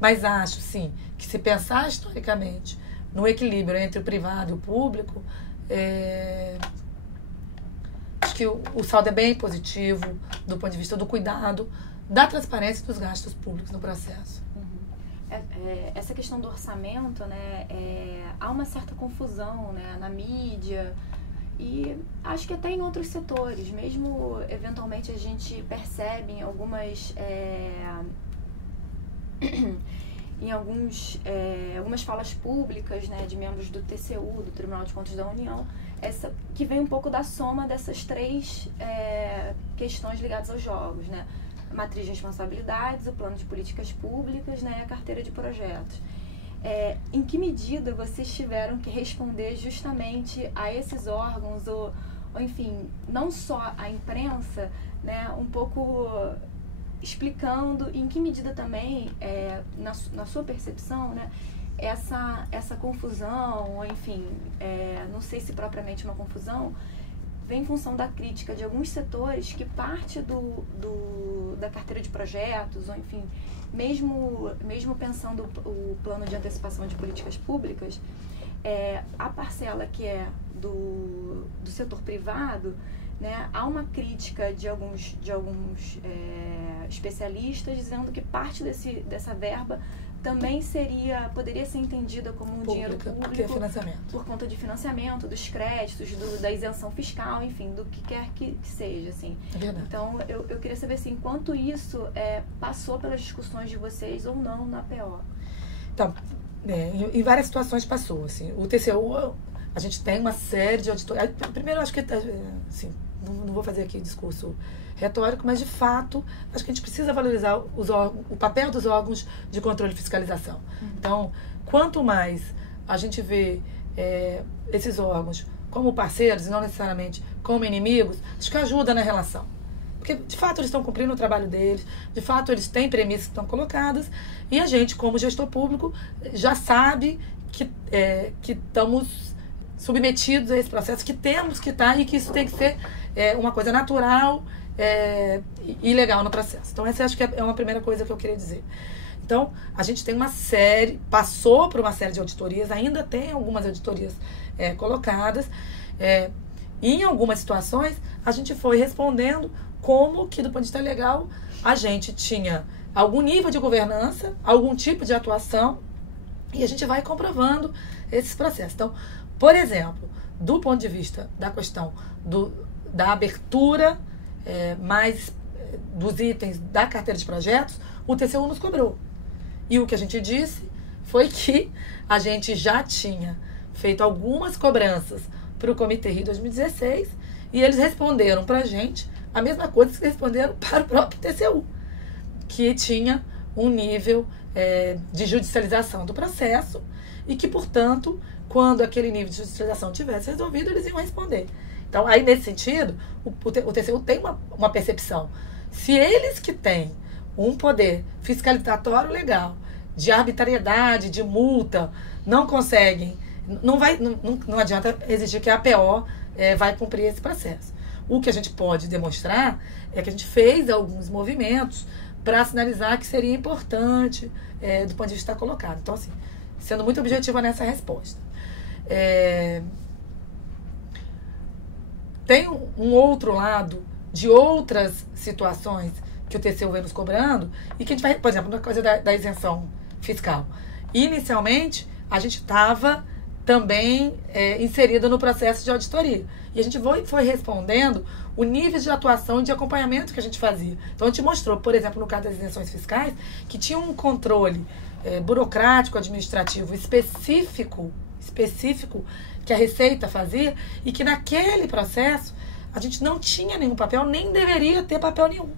Mas acho, sim, que se pensar historicamente no equilíbrio entre o privado e o público, acho que o saldo é bem positivo do ponto de vista do cuidado, da transparência dos gastos públicos no processo. Essa questão do orçamento, né, há uma certa confusão, né, na mídia e acho que até em outros setores, mesmo eventualmente a gente percebe em algumas algumas falas públicas, né, de membros do TCU, do Tribunal de Contas da União, que vem um pouco da soma dessas 3 questões ligadas aos jogos, né? A matriz de responsabilidades, o plano de políticas públicas, né, e a carteira de projetos. Em que medida vocês tiveram que responder justamente a esses órgãos, ou enfim, não só a imprensa, né, um pouco explicando em que medida também, na sua percepção, né, essa confusão, ou enfim, não sei se propriamente uma confusão, vem em função da crítica de alguns setores que parte da carteira de projetos, ou enfim, mesmo pensando o plano de antecipação de políticas públicas, a parcela que é do setor privado, né, há uma crítica de alguns especialistas dizendo que parte dessa verba também poderia ser entendida como um dinheiro público por conta de financiamento, dos créditos, da isenção fiscal, enfim, do que quer que seja, assim. Então, eu queria saber, assim, quanto isso passou pelas discussões de vocês ou não na PO. Então, em várias situações passou, assim. O TCU, a gente tem uma série de auditoria. Primeiro, acho que, assim, não vou fazer aqui discurso retórico, mas de fato acho que a gente precisa valorizar o papel dos órgãos de controle e fiscalização. Então, quanto mais a gente vê esses órgãos como parceiros e não necessariamente como inimigos, acho que ajuda na relação. Porque, de fato, eles estão cumprindo o trabalho deles, de fato, eles têm premissas que estão colocadas, e a gente, como gestor público, já sabe que estamos submetidos a esse processo, que temos que estar e que isso tem que ser uma coisa natural e legal no processo. Então, essa acho que é uma primeira coisa que eu queria dizer. Então, a gente tem uma série, passou por uma série de auditorias, ainda tem algumas auditorias colocadas, e em algumas situações a gente foi respondendo como que, do ponto de vista legal, a gente tinha algum nível de governança, algum tipo de atuação, e a gente vai comprovando esses processos. Então, por exemplo, do ponto de vista da questão da abertura mais dos itens da carteira de projetos, o TCU nos cobrou. E o que a gente disse foi que a gente já tinha feito algumas cobranças para o Comitê Rio 2016 e eles responderam para a gente a mesma coisa que responderam para o próprio TCU, que tinha um nível de judicialização do processo e que, portanto, quando aquele nível de judicialização tivesse resolvido, eles iam responder. Então, aí, nesse sentido, o TCU tem uma percepção. Se eles que têm um poder fiscalizatório legal, de arbitrariedade, de multa, não conseguem, não adianta exigir que a APO vai cumprir esse processo. O que a gente pode demonstrar é que a gente fez alguns movimentos para sinalizar que seria importante do ponto de vista colocado. Então, assim, sendo muito objetiva nessa resposta. Tem um outro lado de outras situações que o TCU vem nos cobrando e que a gente vai, por exemplo, na coisa da isenção fiscal. Inicialmente, a gente estava também inserida no processo de auditoria. E a gente foi respondendo o nível de atuação e de acompanhamento que a gente fazia. Então, a gente mostrou, por exemplo, no caso das isenções fiscais, que tinha um controle burocrático, administrativo específico que a Receita fazia e que naquele processo a gente não tinha nenhum papel, nem deveria ter papel nenhum.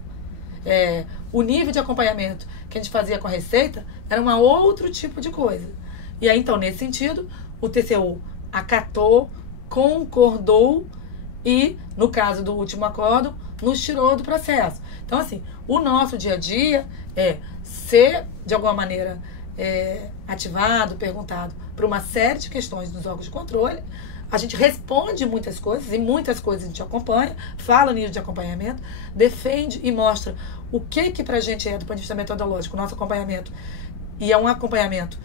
O nível de acompanhamento que a gente fazia com a Receita era um outro tipo de coisa. E aí, então, nesse sentido, o TCU acatou, concordou e, no caso do último acordo, nos tirou do processo. Então, assim, o nosso dia a dia é ser, de alguma maneira, ativado, perguntado por uma série de questões dos órgãos de controle. A gente responde muitas coisas, e muitas coisas a gente acompanha, fala o nível de acompanhamento, defende e mostra o que pra gente do ponto de vista metodológico, o nosso acompanhamento. E é um acompanhamento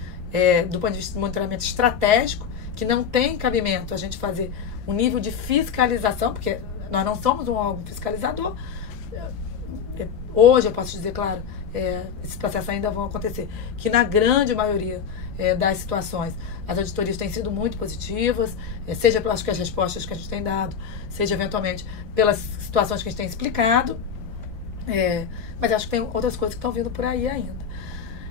do ponto de vista de monitoramento estratégico, que não tem cabimento a gente fazer um nível de fiscalização, porque nós não somos um órgão fiscalizador. Hoje eu posso dizer, claro, esses processos ainda vão acontecer, que na grande maioria das situações as auditorias têm sido muito positivas, seja pelas respostas que a gente tem dado, seja eventualmente pelas situações que a gente tem explicado, mas acho que tem outras coisas que estão vindo por aí ainda.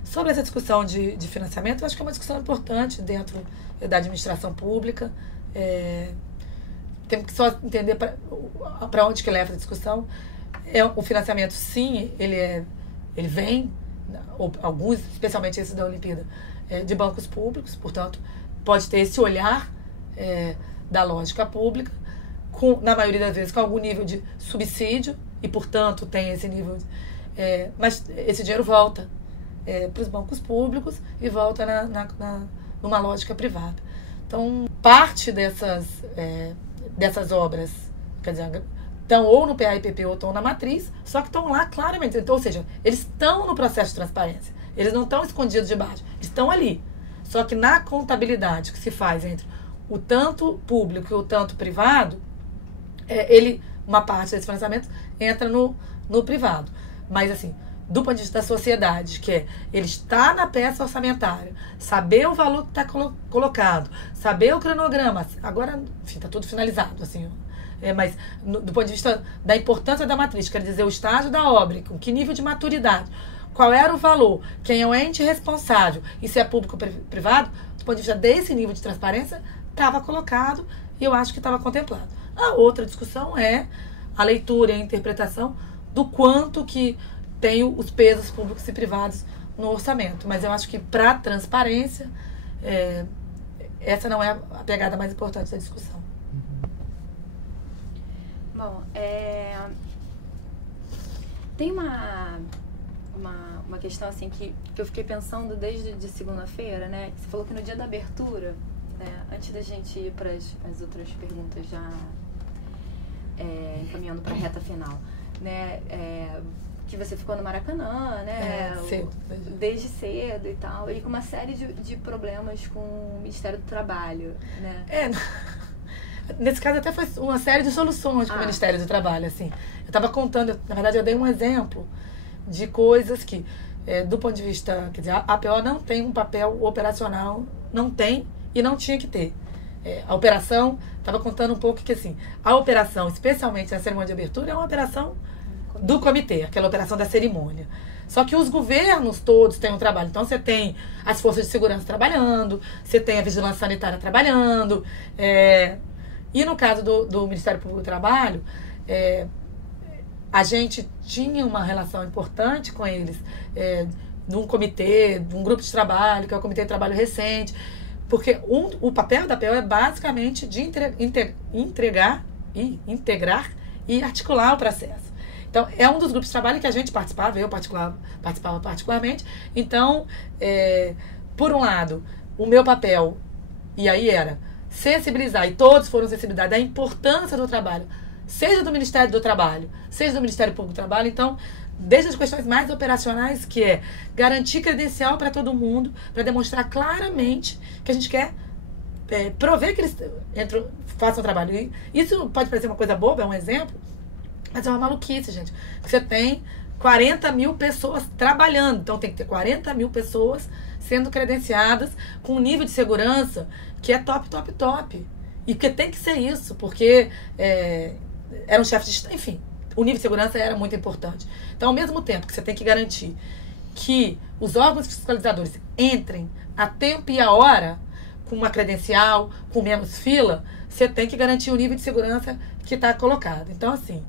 Sobre essa discussão de financiamento, eu acho que é uma discussão importante dentro da administração pública. Temos que só entender para onde que leva a discussão. O financiamento, sim, ele vem, alguns, especialmente esse da Olimpíada, de bancos públicos, portanto, pode ter esse olhar da lógica pública, na maioria das vezes com algum nível de subsídio, e, portanto, tem esse nível mas esse dinheiro volta para os bancos públicos e volta numa lógica privada. Então, parte dessas obras, quer dizer, estão ou no PAIPP ou estão na matriz, só que estão lá claramente. Então, ou seja, eles estão no processo de transparência. Eles não estão escondidos debaixo. Eles estão ali. Só que na contabilidade que se faz entre o tanto público e o tanto privado, uma parte desse financiamento entra no privado. Mas, assim, do ponto de vista da sociedade, que ele está na peça orçamentária, saber o valor que está colocado, saber o cronograma, agora, enfim, está tudo finalizado, assim, mas do ponto de vista da importância da matriz, quer dizer, o estágio da obra, com que nível de maturidade, qual era o valor, quem é o ente responsável, e se é público ou privado, do ponto de vista desse nível de transparência, estava colocado e eu acho que estava contemplado. A outra discussão é a leitura e a interpretação do quanto que tem os pesos públicos e privados no orçamento. Mas eu acho que, para a transparência, essa não é a pegada mais importante da discussão. Bom, tem uma questão assim que eu fiquei pensando desde de segunda-feira, né? Você falou que no dia da abertura, né, antes da gente ir para as outras perguntas, já encaminhando para a reta final, né? Que que você ficou no Maracanã, né? Cedo. Desde cedo e tal. E com uma série de problemas com o Ministério do Trabalho, né? Nesse caso até foi uma série de soluções com o Ministério do Trabalho, assim. Eu estava contando, na verdade eu dei um exemplo de coisas que, do ponto de vista, quer dizer, a APO não tem um papel operacional, não tem e não tinha que ter. A operação, estava contando um pouco que, assim, a operação, especialmente a cerimônia de abertura, é uma operação do comitê, aquela operação da cerimônia. Só que os governos todos têm um trabalho. Então, você tem as forças de segurança trabalhando, você tem a vigilância sanitária trabalhando. E no caso do Ministério Público do Trabalho, a gente tinha uma relação importante com eles, de um comitê, de um grupo de trabalho, que é o Comitê de Trabalho Recente, porque o papel da APO é basicamente de integrar e articular o processo. Então, é um dos grupos de trabalho que a gente participava, eu participava particularmente. Então, por um lado, o meu papel, e aí era sensibilizar, e todos foram sensibilizados, da importância do trabalho, seja do Ministério do Trabalho, seja do Ministério Público do Trabalho. Então, desde as questões mais operacionais, que é garantir credencial para todo mundo, para demonstrar claramente que a gente quer prover que eles façam o trabalho. E isso pode parecer uma coisa boba, é um exemplo, mas é uma maluquice, gente. Você tem 40 mil pessoas trabalhando, então tem que ter 40 mil pessoas sendo credenciadas com um nível de segurança que é top, top, top. E que tem que ser isso, porque era um chefe de... Enfim, o nível de segurança era muito importante. Então, ao mesmo tempo que você tem que garantir que os órgãos fiscalizadores entrem a tempo e a hora, com uma credencial, com menos fila, você tem que garantir o nível de segurança que está colocado. Então, assim,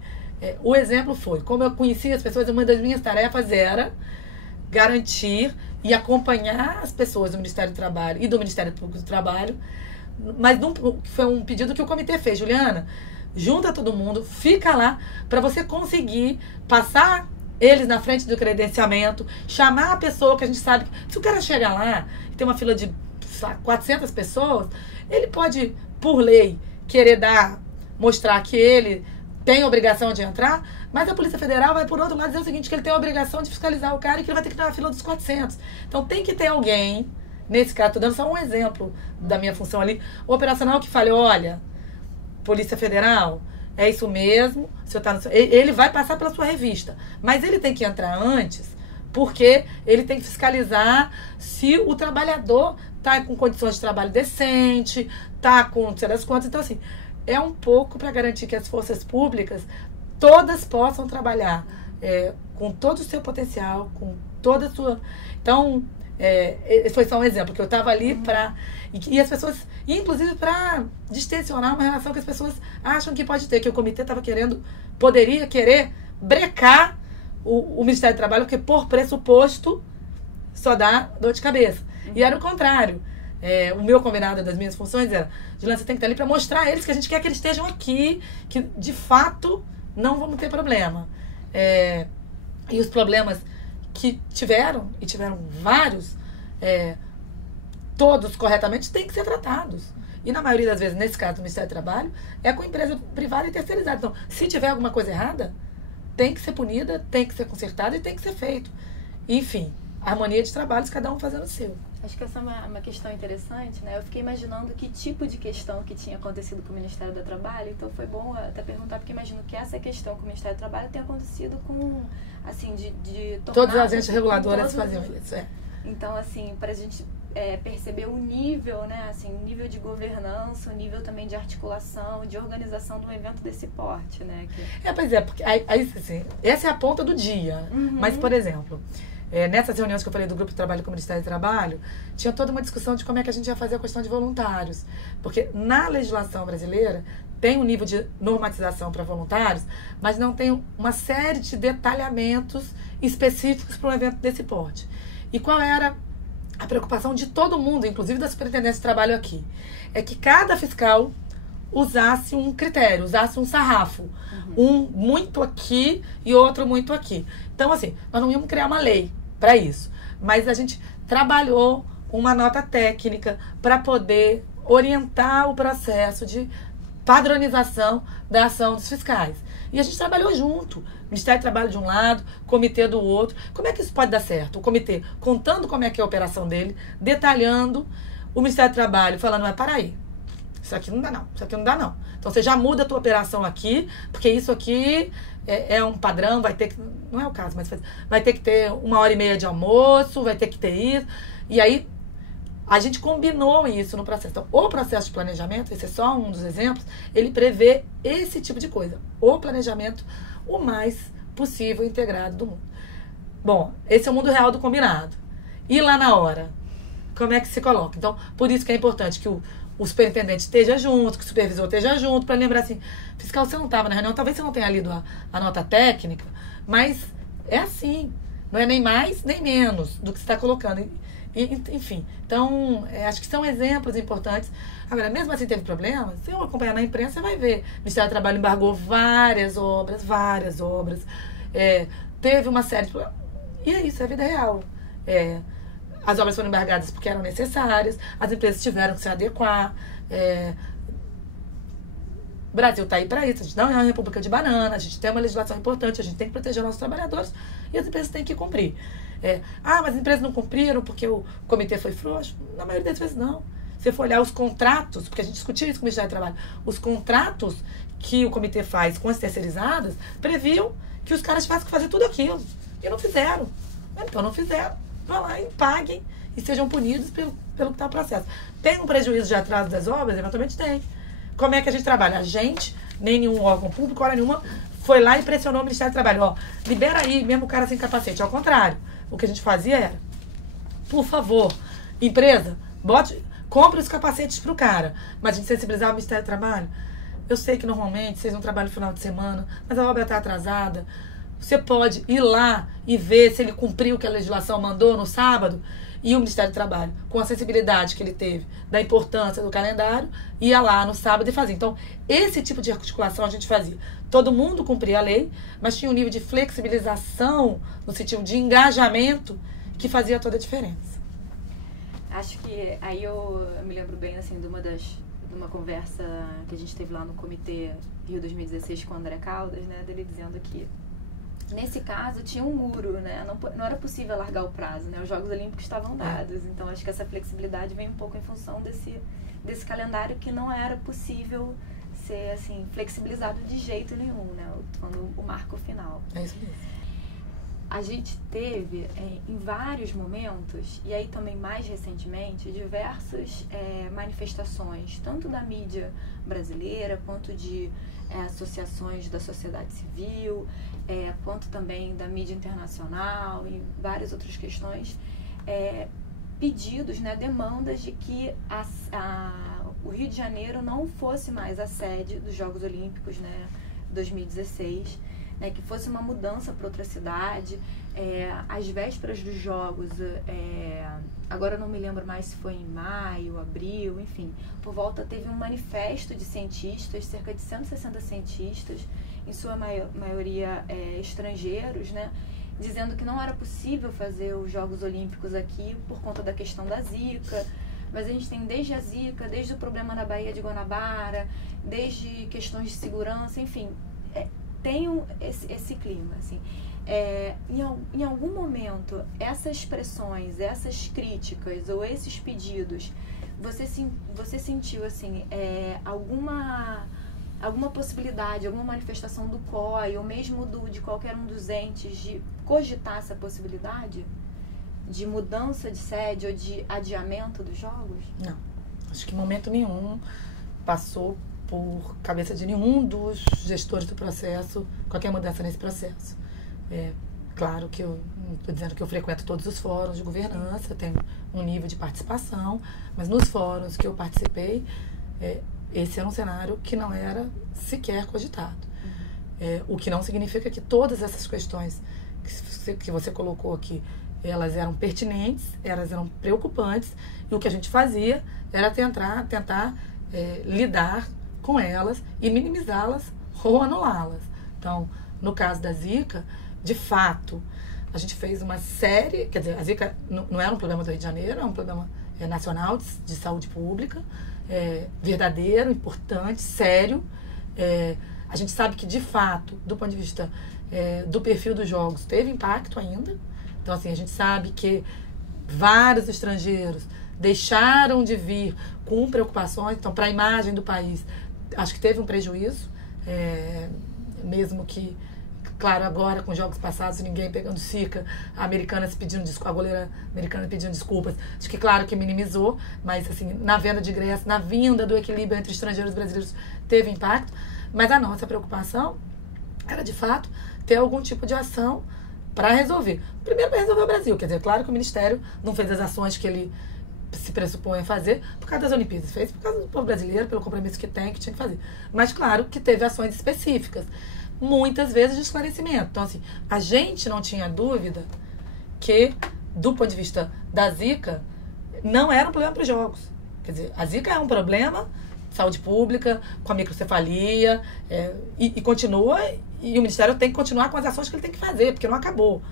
o exemplo foi, como eu conhecia as pessoas, uma das minhas tarefas era garantir e acompanhar as pessoas do Ministério do Trabalho e do Ministério Público do Trabalho, mas foi um pedido que o comitê fez. Juliana, junta todo mundo, fica lá, para você conseguir passar eles na frente do credenciamento, chamar a pessoa que a gente sabe que, se o cara chegar lá e tem uma fila de 400 pessoas, ele pode, por lei, querer mostrar que ele tem a obrigação de entrar, mas a Polícia Federal vai, por outro lado, dizer o seguinte, que ele tem a obrigação de fiscalizar o cara e que ele vai ter que estar na fila dos 400. Então tem que ter alguém, nesse caso, estou dando só um exemplo da minha função ali, operacional, que fale, olha, Polícia Federal, é isso mesmo, ele vai passar pela sua revista, mas ele tem que entrar antes, porque ele tem que fiscalizar se o trabalhador está com condições de trabalho decente, está com não sei das quantas. Então, assim, é um pouco para garantir que as forças públicas todas possam trabalhar com todo o seu potencial, com toda a sua... Então, esse foi só um exemplo, que eu estava ali para... E as pessoas, inclusive para distensionar uma relação que as pessoas acham que pode ter, que o comitê poderia querer brecar o Ministério do Trabalho, porque por pressuposto só dá dor de cabeça. E era o contrário. O meu combinado das minhas funções era, Juliana, você tem que estar ali para mostrar a eles que a gente quer que eles estejam aqui, que de fato não vamos ter problema. E os problemas que tiveram, e tiveram vários, todos corretamente, têm que ser tratados. E na maioria das vezes, nesse caso do Ministério do Trabalho, é com empresa privada e terceirizada. Então, se tiver alguma coisa errada, tem que ser punida, tem que ser consertada e tem que ser feito. Enfim, harmonia de trabalhos, cada um fazendo o seu. Acho que essa é uma questão interessante, né? Eu fiquei imaginando que tipo de questão que tinha acontecido com o Ministério do Trabalho, então foi bom até perguntar, porque imagino que essa questão com o Ministério do Trabalho tenha acontecido com, assim, de todos os agentes reguladores faziam isso, Então, assim, para a gente perceber o nível, né? Assim, o nível de governança, o nível também de articulação, de organização de um evento desse porte, né? Pois é, porque aí, assim, essa é a ponta do dia. Mas, por exemplo... nessas reuniões que eu falei do Grupo de Trabalho com o Ministério do Trabalho, tinha toda uma discussão de como é que a gente ia fazer a questão de voluntários. Porque na legislação brasileira tem um nível de normatização para voluntários, mas não tem uma série de detalhamentos específicos para um evento desse porte. E qual era a preocupação de todo mundo, inclusive da Superintendência de Trabalho aqui? É que cada fiscal usasse um critério, usasse um sarrafo. Um muito aqui e outro muito aqui. Então, assim, nós não íamos criar uma lei para isso. Mas a gente trabalhou uma nota técnica para poder orientar o processo de padronização da ação dos fiscais. E a gente trabalhou junto. Ministério do Trabalho de um lado, comitê do outro. Como é que isso pode dar certo? O comitê contando como é que é a operação dele, detalhando, o Ministério do Trabalho falando, mas para aí, isso aqui não dá não, isso aqui não dá não. Então você já muda a tua operação aqui, porque isso aqui é um padrão, vai ter que, não é o caso, mas vai ter que ter 1h30 de almoço, vai ter que ter isso. E aí a gente combinou isso no processo. Então, o processo de planejamento, esse é só um dos exemplos, ele prevê esse tipo de coisa. O planejamento o mais possível integrado do mundo. Bom, esse é o mundo real do combinado. E lá na hora, como é que se coloca? Então, por isso que é importante que o superintendente esteja junto, que o supervisor esteja junto, para lembrar assim, fiscal, você não estava na reunião, talvez você não tenha lido a nota técnica, mas é assim, não é nem mais nem menos do que você está colocando. Enfim, então, acho que são exemplos importantes. Agora, mesmo assim teve problemas, se eu acompanhar na imprensa, você vai ver. O Ministério do Trabalho embargou várias obras. Teve uma série de problemas. E é isso, é a vida real. As obras foram embargadas porque eram necessárias, as empresas tiveram que se adequar. O Brasil está aí para isso, a gente não é uma república de banana, a gente tem uma legislação importante, a gente tem que proteger nossos trabalhadores e as empresas têm que cumprir. Mas as empresas não cumpriram porque o comitê foi frouxo? Na maioria das vezes não. Se você for olhar os contratos, porque a gente discutiu isso com o Ministério do Trabalho, os contratos que o comitê faz com as terceirizadas previam que os caras tivessem que fazer tudo aquilo. E não fizeram. Então não fizeram. Vão lá e paguem e sejam punidos pelo que está o processo. Tem um prejuízo de atraso das obras? Eventualmente tem. Como é que a gente trabalha? A gente, nem nenhum órgão público, hora nenhuma, foi lá e pressionou o Ministério do Trabalho. Libera aí, mesmo o cara sem capacete. Ao contrário, o que a gente fazia era, por favor, empresa, compre os capacetes pro cara. Mas a gente sensibilizava o Ministério do Trabalho. Eu sei que normalmente vocês não trabalham no final de semana, mas a obra está atrasada. Você pode ir lá e ver se ele cumpriu o que a legislação mandou no sábado. E o Ministério do Trabalho, com a sensibilidade que ele teve da importância do calendário, ia lá no sábado e fazia. Então, esse tipo de articulação a gente fazia. Todo mundo cumpria a lei, mas tinha um nível de flexibilização, no sentido de engajamento, que fazia toda a diferença. Acho que aí eu me lembro bem assim, de uma conversa que a gente teve lá no Comitê Rio 2016 com o André Caldas, né, dele dizendo que nesse caso tinha um muro, né? Não era possível alargar o prazo, né? Os Jogos Olímpicos estavam dados, então acho que essa flexibilidade vem um pouco em função desse calendário que não era possível ser assim flexibilizado de jeito nenhum, né? Quando o marco final. É isso mesmo. A gente teve em vários momentos, e aí também mais recentemente, diversas manifestações, tanto da mídia brasileira, quanto de associações da sociedade civil, quanto também da mídia internacional e várias outras questões, pedidos, né, demandas de que o Rio de Janeiro não fosse mais a sede dos Jogos Olímpicos, né, 2016, né, que fosse uma mudança para outra cidade. Às vésperas dos Jogos, agora eu não me lembro mais se foi em maio, abril, enfim, por volta teve um manifesto de cientistas, cerca de 160 cientistas, em sua maioria estrangeiros, né, dizendo que não era possível fazer os Jogos Olímpicos aqui por conta da questão da Zika. Mas a gente tem desde a Zika, desde o problema na Baía de Guanabara, desde questões de segurança, enfim, tem esse clima, assim. Em algum momento, essas pressões, essas críticas ou esses pedidos, você sentiu assim, alguma possibilidade, alguma manifestação do COI ou mesmo de qualquer um dos entes de cogitar essa possibilidade de mudança de sede ou de adiamento dos jogos? Não, acho que em momento nenhum passou por cabeça de nenhum dos gestores do processo qualquer mudança nesse processo. Claro que eu não estou dizendo que eu frequento todos os fóruns de governança, eu tenho um nível de participação, mas nos fóruns que eu participei, esse era um cenário que não era sequer cogitado. O que não significa que todas essas questões que você colocou aqui, elas eram pertinentes, elas eram preocupantes, e o que a gente fazia era tentar lidar com elas e minimizá-las ou anulá-las. Então, no caso da Zika, de fato, a gente fez uma série, quer dizer, a Zika não era um problema do Rio de Janeiro, é um problema nacional de saúde pública, verdadeiro, importante, sério. A gente sabe que, de fato, do ponto de vista do perfil dos jogos, teve impacto ainda. Então, assim, a gente sabe que vários estrangeiros deixaram de vir com preocupações. Então, para a imagem do país, acho que teve um prejuízo, mesmo que, claro, agora com jogos passados, ninguém pegando Zika, a goleira americana pedindo desculpas, acho que claro que minimizou, mas assim, na venda de ingresso, na vinda do equilíbrio entre estrangeiros e brasileiros, teve impacto. Mas a nossa preocupação era, de fato, ter algum tipo de ação para resolver. Primeiro, para resolver o Brasil. Quer dizer, claro que o Ministério não fez as ações que ele se pressupõe a fazer por causa das Olimpíadas. Fez por causa do povo brasileiro, pelo compromisso que tinha que fazer. Mas, claro, que teve ações específicas. Muitas vezes de esclarecimento. Então, assim, a gente não tinha dúvida que, do ponto de vista da Zika, não era um problema para os jogos. Quer dizer, a Zika é um problema de saúde pública, com a microcefalia, e continua, e o Ministério tem que continuar com as ações que ele tem que fazer, porque não acabou.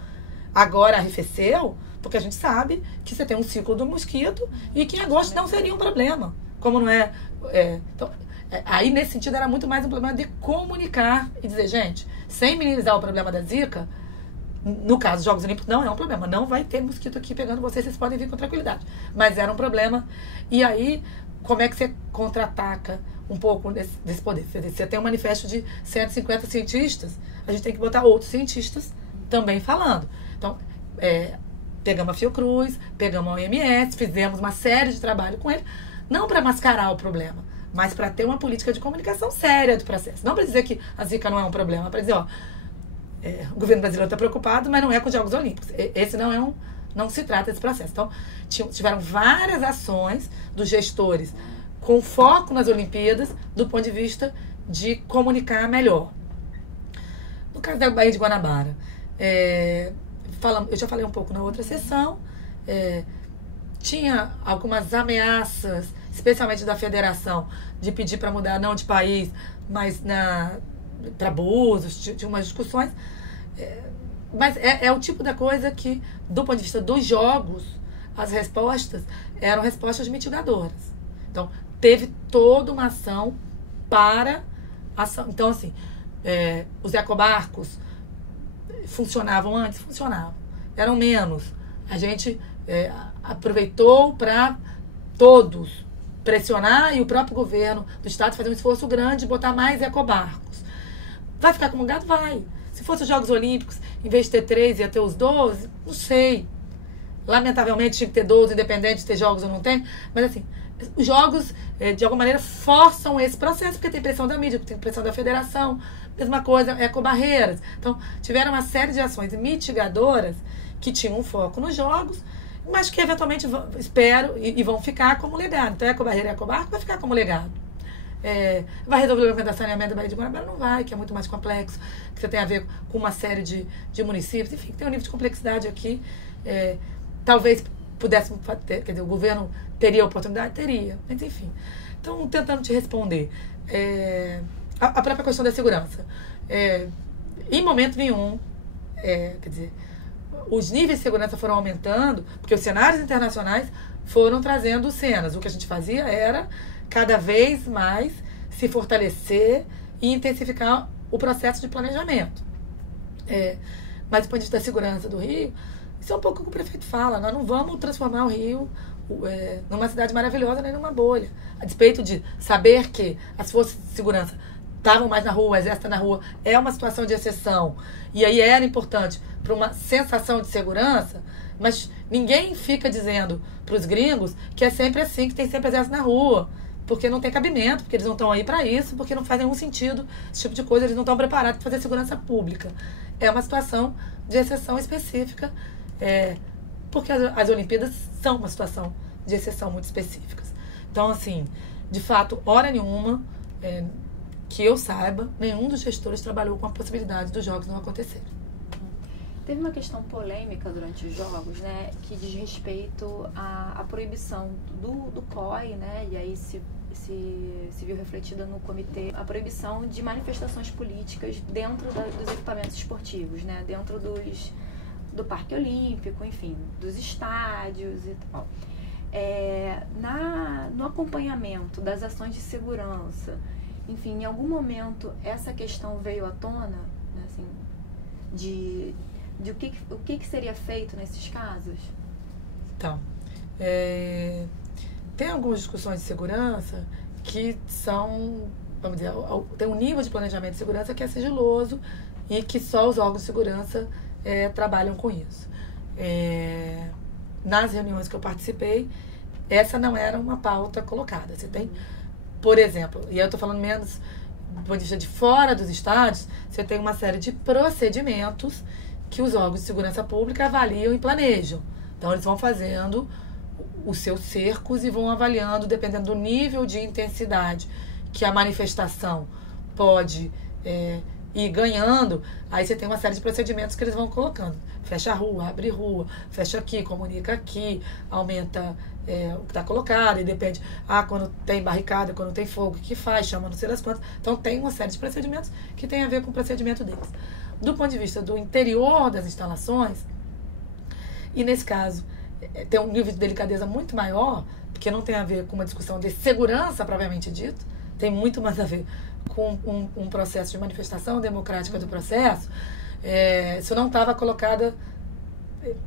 Agora arrefeceu, porque a gente sabe que você tem um ciclo do mosquito e que em agosto não seria um problema. Como não é... então, aí, nesse sentido, era muito mais um problema de comunicar e dizer, gente, sem minimizar o problema da Zika, no caso dos Jogos Olímpicos, não é um problema. Não vai ter mosquito aqui pegando vocês podem vir com tranquilidade. Mas era um problema. E aí, como é que você contra-ataca um pouco desse poder? Você tem um manifesto de 150 cientistas, a gente tem que botar outros cientistas também falando. Então, pegamos a Fiocruz, pegamos a OMS, fizemos uma série de trabalho com ele, não para mascarar o problema, mas para ter uma política de comunicação séria do processo. Não para dizer que a Zika não é um problema, para dizer, o governo brasileiro está preocupado, mas não é com os Jogos Olímpicos. Esse não se trata desse processo. Então, tiveram várias ações dos gestores com foco nas Olimpíadas, do ponto de vista de comunicar melhor. No caso da Baía de Guanabara, eu já falei um pouco na outra sessão, tinha algumas ameaças, especialmente da federação, de pedir para mudar não de país, mas para abusos, tinha umas discussões. Mas é o tipo da coisa que, do ponto de vista dos jogos, as respostas eram respostas mitigadoras. Então, teve toda uma ação para ação. Então, assim, os ecobarcos funcionavam antes? Funcionavam. Eram menos. A gente aproveitou para todos pressionar e o próprio governo do estado fazer um esforço grande de botar mais ecobarcos. Vai ficar comungado? Vai. Se fosse os Jogos Olímpicos, em vez de ter 3, ia ter os 12? Não sei. Lamentavelmente tinha que ter 12, independente de ter jogos ou não tem. Mas assim, os jogos, de alguma maneira, forçam esse processo, porque tem pressão da mídia, tem pressão da federação. Mesma coisa, ecobarreiras. Então, tiveram uma série de ações mitigadoras que tinham um foco nos jogos, mas que eventualmente, espero, e vão ficar como legado. Então, ecobarreira e ecobarco vai ficar como legado. Vai resolver o problema da saneamento da Baía de Guanabara? Não vai, que é muito mais complexo, que você tem a ver com uma série de municípios, enfim, tem um nível de complexidade aqui. Talvez pudéssemos ter, quer dizer, o governo teria oportunidade? Teria, mas enfim. Então, tentando te responder, a própria questão da segurança. Em momento nenhum, quer dizer, os níveis de segurança foram aumentando, porque os cenários internacionais foram trazendo cenas. O que a gente fazia era cada vez mais se fortalecer e intensificar o processo de planejamento. Mas do ponto de vista da segurança do Rio, isso é um pouco o que o prefeito fala. Nós não vamos transformar o Rio numa cidade maravilhosa nem numa bolha. A despeito de saber que as forças de segurança estavam mais na rua, o exército na rua, é uma situação de exceção. E aí era importante para uma sensação de segurança, mas ninguém fica dizendo para os gringos que é sempre assim, que tem sempre exército na rua. Porque não tem cabimento, porque eles não estão aí para isso, porque não faz nenhum sentido esse tipo de coisa, eles não estão preparados para fazer segurança pública. É uma situação de exceção específica, porque as Olimpíadas são uma situação de exceção muito específicas. Então, assim, de fato, hora nenhuma, que eu saiba, nenhum dos gestores trabalhou com a possibilidade dos jogos não acontecerem. Teve uma questão polêmica durante os jogos, né, que diz respeito à proibição do COI, né, e aí se viu refletida no comitê, a proibição de manifestações políticas dentro dos equipamentos esportivos, né, dentro do Parque Olímpico, enfim, dos estádios e tal. no acompanhamento das ações de segurança, enfim, em algum momento essa questão veio à tona, né, assim, de o que seria feito nesses casos? Então, tem algumas discussões de segurança que são, vamos dizer, tem um nível de planejamento de segurança que é sigiloso e que só os órgãos de segurança trabalham com isso. Nas reuniões que eu participei, essa não era uma pauta colocada. Você tem, por exemplo, e eu estou falando menos do ponto de vista de fora dos estádios, você tem uma série de procedimentos que os órgãos de segurança pública avaliam e planejam. Então, eles vão fazendo os seus cercos e vão avaliando, dependendo do nível de intensidade que a manifestação pode ir ganhando. Aí você tem uma série de procedimentos que eles vão colocando. Fecha a rua, abre rua, fecha aqui, comunica aqui, aumenta o que está colocado, e depende, quando tem barricada, quando tem fogo, o que faz, chama não sei das quantas. Então, tem uma série de procedimentos que tem a ver com o procedimento deles. Do ponto de vista do interior das instalações, e nesse caso, tem um nível de delicadeza muito maior, porque não tem a ver com uma discussão de segurança propriamente dito, tem muito mais a ver com um processo de manifestação democrática do processo. Isso não estava colocada,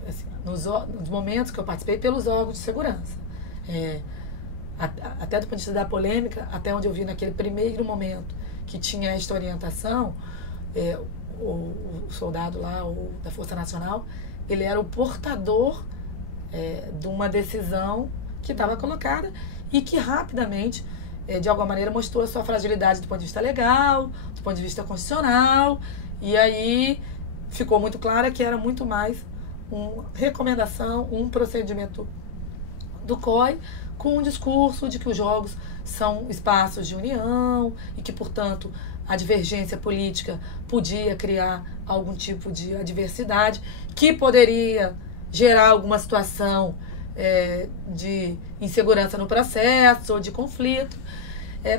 assim, nos momentos que eu participei, pelos órgãos de segurança. Até do ponto de vista da polêmica, até onde eu vi naquele primeiro momento que tinha esta orientação, o soldado lá, da Força Nacional, ele era o portador de uma decisão que estava colocada e que rapidamente, de alguma maneira, mostrou a sua fragilidade do ponto de vista legal, do ponto de vista constitucional, e aí ficou muito claro que era muito mais uma recomendação, um procedimento do COI, com um discurso de que os jogos são espaços de união e que, portanto, a divergência política podia criar algum tipo de adversidade que poderia gerar alguma situação de insegurança no processo ou de conflito,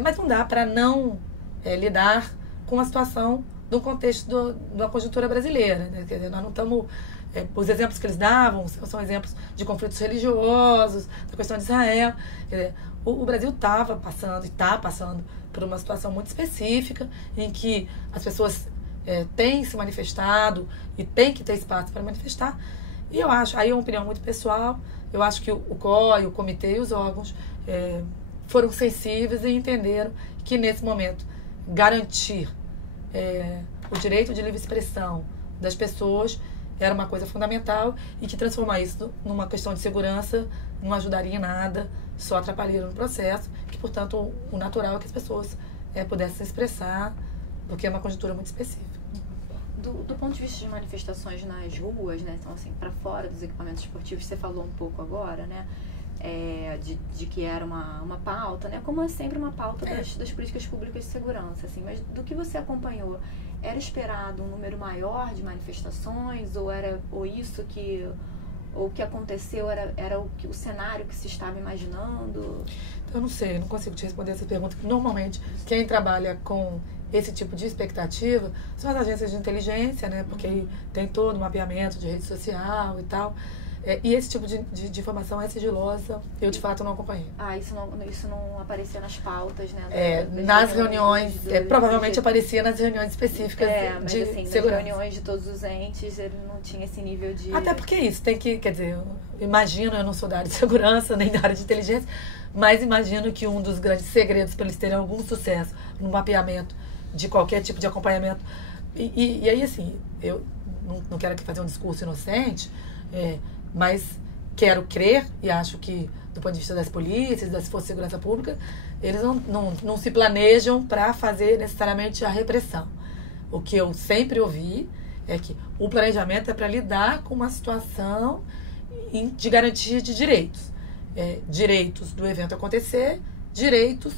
mas não dá para não lidar com a situação do contexto da conjuntura brasileira, né? Quer dizer, nós não estamos... os exemplos que eles davam são exemplos de conflitos religiosos, da questão de Israel. Quer dizer, o Brasil estava passando e está passando por uma situação muito específica em que as pessoas têm se manifestado e têm que ter espaço para manifestar. E eu acho, aí é uma opinião muito pessoal, eu acho que o COI, o comitê e os órgãos foram sensíveis e entenderam que, nesse momento, garantir o direito de livre expressão das pessoas era uma coisa fundamental e que transformar isso numa questão de segurança não ajudaria em nada, só atrapalharia no processo, que, portanto, o natural é que as pessoas pudessem se expressar, porque é uma conjuntura muito específica. Do ponto de vista de manifestações nas ruas, né, então, assim, para fora dos equipamentos esportivos, você falou um pouco agora, né, de que era uma pauta, né, como é sempre uma pauta das políticas públicas de segurança, assim, mas do que você acompanhou, era esperado um número maior de manifestações ou isso que o que aconteceu era o cenário que se estava imaginando? Eu não sei, eu não consigo te responder essa pergunta, porque normalmente quem trabalha com esse tipo de expectativa são as agências de inteligência, né? Porque aí tem todo o mapeamento de rede social e tal. E esse tipo de informação é sigilosa, eu de fato não acompanhei. Isso não aparecia nas pautas, né? Nas reuniões, provavelmente aparecia nas reuniões específicas mas, de assim, segurança. Nas reuniões de todos os entes, ele não tinha esse nível de... Até porque é isso, tem que, quer dizer, imagino, eu não sou da área de segurança, nem da área de inteligência, mas imagino que um dos grandes segredos para eles terem algum sucesso no mapeamento de qualquer tipo de acompanhamento. E aí, assim, eu não quero aqui fazer um discurso inocente, mas quero crer, e acho que, do ponto de vista das polícias, das forças de segurança pública, eles não se planejam para fazer necessariamente a repressão. O que eu sempre ouvi é que o planejamento é para lidar com uma situação de garantia de direitos. Direitos do evento acontecer, direitos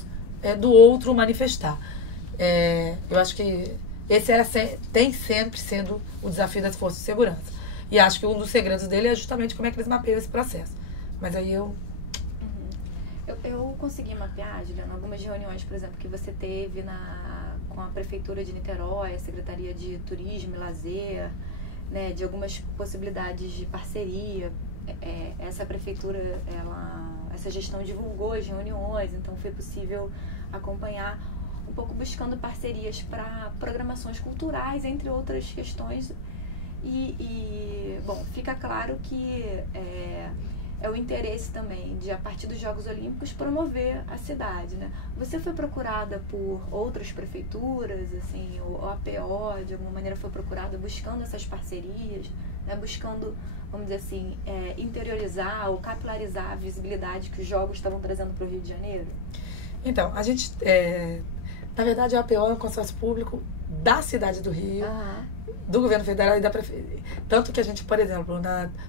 do outro manifestar. Eu acho que esse tem sempre sendo o desafio das forças de segurança. E acho que um dos segredos dele é justamente como é que eles mapeiam esse processo. Mas aí eu consegui mapear, Juliana, algumas reuniões, por exemplo, que você teve com a Prefeitura de Niterói, a Secretaria de Turismo e Lazer, né, de algumas possibilidades de parceria. Essa prefeitura, ela essa gestão divulgou as reuniões, então foi possível acompanhar um pouco buscando parcerias para programações culturais, entre outras questões. Bom, fica claro que é o interesse também de, a partir dos Jogos Olímpicos, promover a cidade, né? Você foi procurada por outras prefeituras, assim, ou a APO, de alguma maneira, foi procurada buscando essas parcerias, né? Buscando, vamos dizer assim, interiorizar ou capilarizar a visibilidade que os Jogos estavam trazendo para o Rio de Janeiro? Então, a gente, na verdade, a APO é um consórcio público da cidade do Rio, do governo federal e da prefeitura. Tanto que a gente, por exemplo,